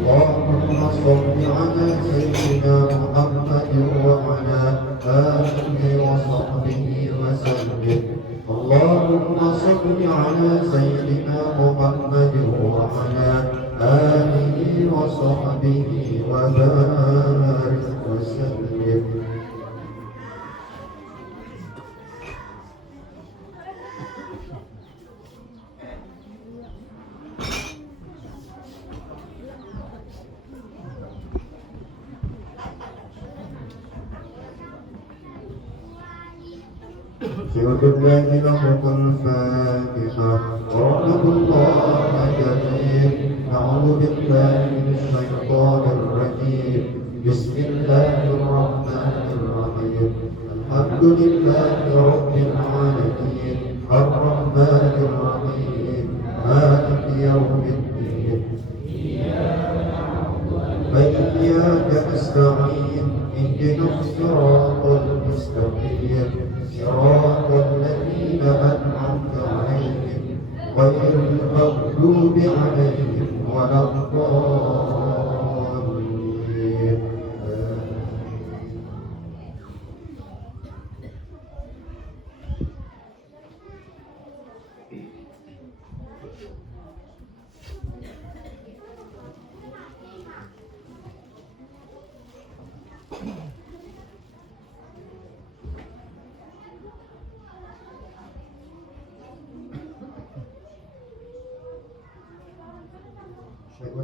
اللهم صل على سيدنا محمد وعلى آله وصحبه وسلم اللهم صل على سيدنا محمد وعلى آله وصحبه وبارك وسلم سورة الله لهم الفاتحة ورحمة الله جميل أعوذ بالله من الشيطان الرجيم بسم الله الرحمن الرحيم الحمد لله رب العالمين الرحمن الرحيم مالك يوم الدين وإياك نستعين اهدنا الصراط المستقيم صراط الذين أنعمت عليهم غير المغضوب عليهم ولا الضالين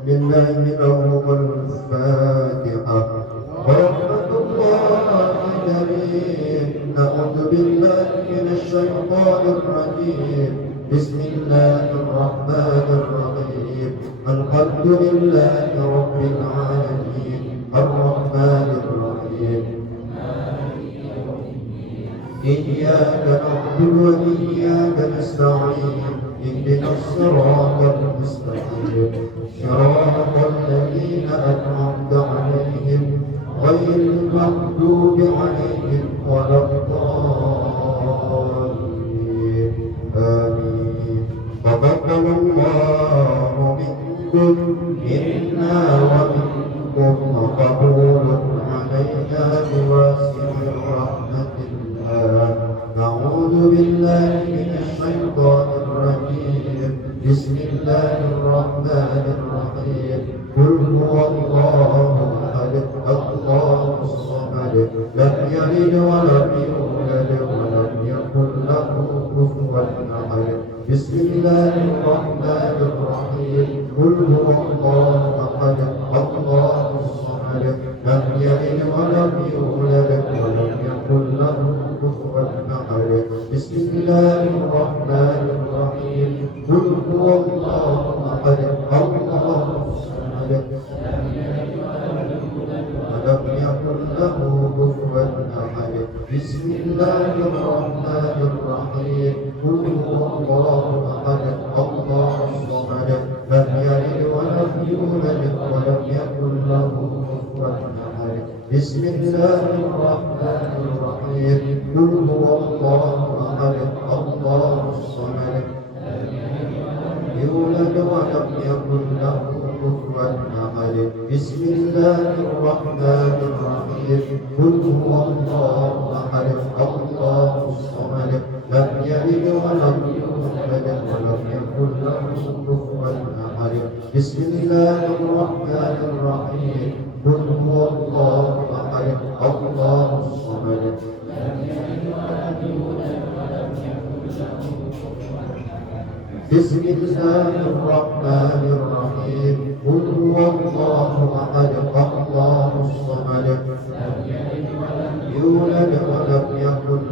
لله له الفاتحة ورحمة الله جميل نعوذ بالله من الشيطان الرجيم بسم الله الرحمن الرحيم الحمد لله رب العالمين الرحمن الرحيم إياك نعبد وإياك نستعين اهدنا الصراط المستقيم صراط الذين أنعمت عليهم غير المغضوب عليهم ولا الضالين آمين تقبل الله منكم منا ومنكم وقبول علينا بواسع رحمة الله نعوذ بالله من الشيطان الرجيم بسم الله الرحمن الرحيم قل هو الله أحد الله الصمد لم يلد ولم يولد ولم يكن له كفوا أحد بسم الله الرحمن الرحيم قل هو الله أحد الله الصمد لم يلد ولم يولد ولم يكن له كفوا أحد بسم الله الرحمن الرحيم قل هو الله أحد الله الصمد ولم يكن له كفوا أحد بسم الله الرحمن الرحيم قل هو الله أحد الله الصمد لم يلد ولم يولد ولم يكن له كفوا أحد بسم الله الرحمن الرحيم قل هو الله أحد الله الصمد يولد ولم يكن له كفوا أحد بسم الله الرحمن الرحيم قل هو الله أحد الله الصمد لم يلد ولم يولد ولم يكن له كفوا أحد بسم الله الرحمن الرحيم قل هو الله أحد الله الصمد بسم الله الرحمن الرحيم قل هو الله أحد الله الصمد يولد ولم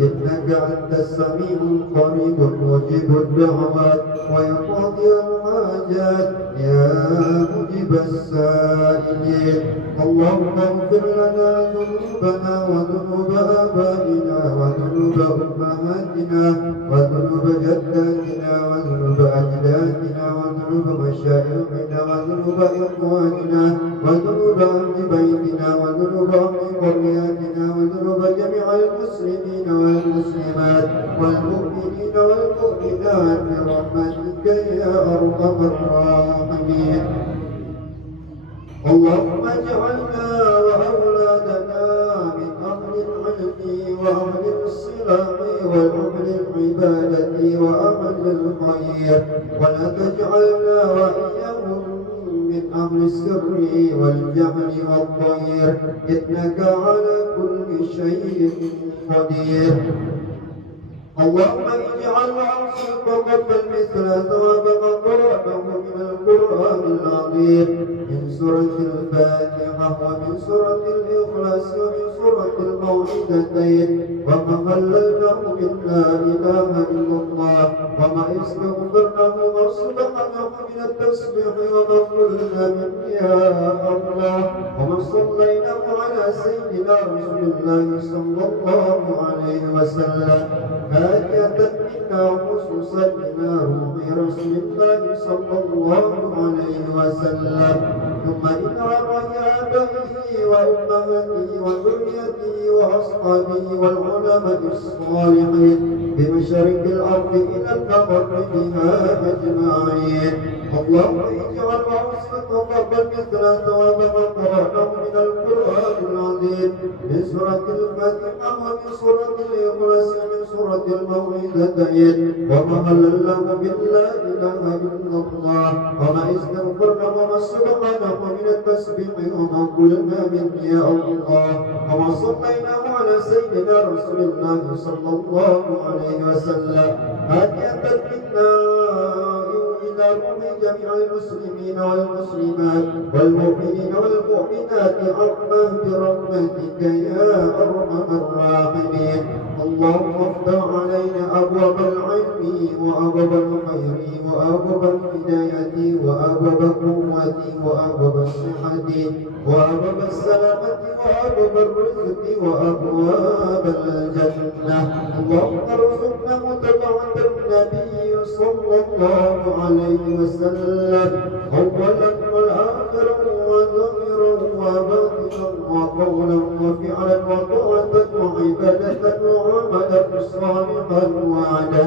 إنك أنت السميع القريب مجيب الدعوات ويقضي الحاجات يا مجيب السائلين. اللهم اغفر لنا ذنوبنا وذنوب آبائنا وذنوب أمهاتنا وذنوب جداتنا وذنوب أجدادنا وذنوب مشايخنا وذنوب إخواننا وذنوب أهل بيتنا وذنوب أهل قرياتنا وذنوب جميع المسلمين والمسلمات والمؤمنين والمؤمنات برحمتك يا أرحم الراحمين. اللهم اجعلنا وأولادنا من أهل العلم وأهل الصلاح وأهل العبادة وأهل الخير، ولا تجعلنا وإياهم من أهل السر والجهل والضير، إنك على كل شيء قدير. اللهم اجعل وأوصل تقبل مثل ثواب ما قرأناه من القرآن العظيم، من سورة الفاتحة ومن سورة الإخلاص ومن سورة الموعظتين، وما هللناه من لا إله إلا الله، وما استغفرناه وسبحانه من التسبيح، وما قلنا من يا الله، وما صليناه على سيدنا رسول الله صلى الله عليه وسلم، هادية منا خصوصا إلى روح رسول الله صلى الله عليه وسلم، ثم إلى روح آبائه وأمهاته وذريته وأصحابه والعلماء الصالحين بمشارق الأرض إلى مغربها أجمعين. اللهم اجعل وأوصل تقبل مثل ثواب ما قرأناه من القرآن العظيم، من سورة الفاتحة ومن سورة الإخلاص ومن سورة الموعظتين، وما هللناه من لا إله إلا الله، وما استغفرناه وما سبحانه من التسبيح، وما قلنا من يا الله، وما صليناه على سيدنا رسول الله صلى الله عليه وسلم، هادية منا إلى روح جميع المسلمين والمسلمات والمؤمنين والمؤمنات عما برحمتك يا أرحم الراحمين. اللهم افتح علينا أبواب العلم وأبواب الخير وأبواب الهداية وأبواب القوة وأبواب الصحة وأبواب السلامة وأبواب الرزق وأبواب الجنة. اللهم ارزقنا متابعة النبي صلى الله عليه وسلم أولا وآخرا وظاهرا وباطنا وقولا وفعلا وطاعة وعبادة وعملا صالحا وعدا.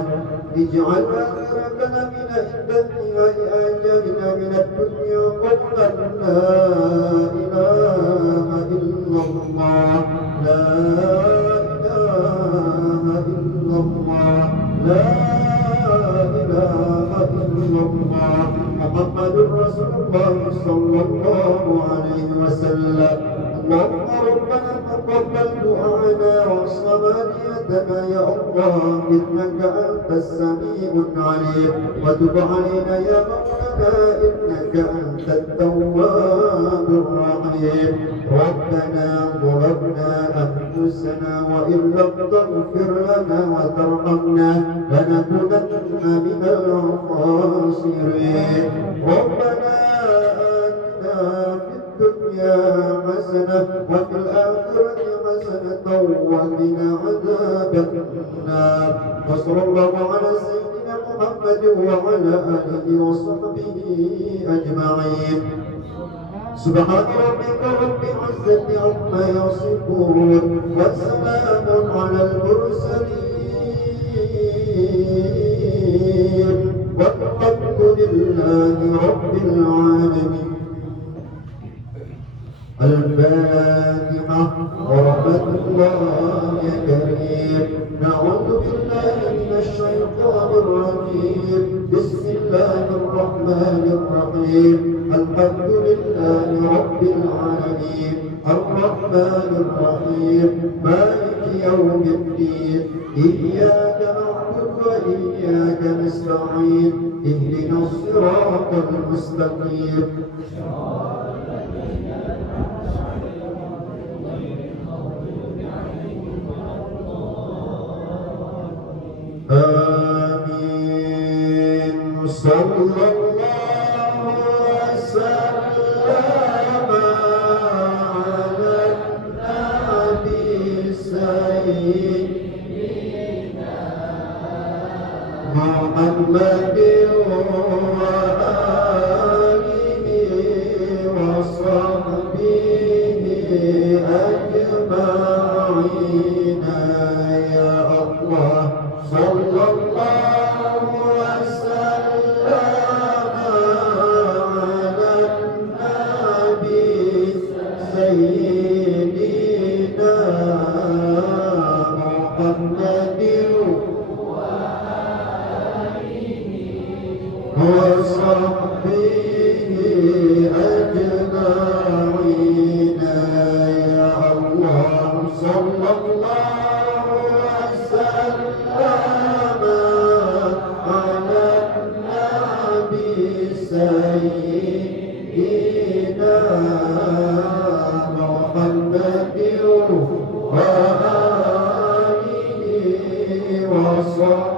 اجعل آخر كلامنا عند انتهاء آجالنا من الدنيا قولا لا إله إلا الله، لا إله إلا الله، لا إله إلا الله، محمد رسول الله صلى الله عليه وسلم. اللهم ربنا تقبل دعاءنا وصلاتنا يا الله، إنك أنت السميع العليم، وتب علينا يا مولانا إنك أنت التواب الرحيم. ربنا ظلمنا أنفسنا وإن لم تغفر لنا وترحمنا لنكونن من الخاسرين. ربنا آتنا في الدنيا حسنة وفي الآخرة حسنة وقنا عذاب النار. وصلى الله على سيدنا محمد وعلى آله وصحبه أجمعين. سبحان ربك رب العزة عما يصفون وسلام على المرسلين والحمد لله رب العالمين. الفاتحة. ورحمة الله يا كريم. نعوذ بالله من الشيطان الرجيم. بسم الله الرحمن الرحيم. الحمد لله رب العالمين الرحمن الرحيم مالك يوم الدين. إياك نعبد وإياك نستعين. اهدنا الصراط المستقيم. Wa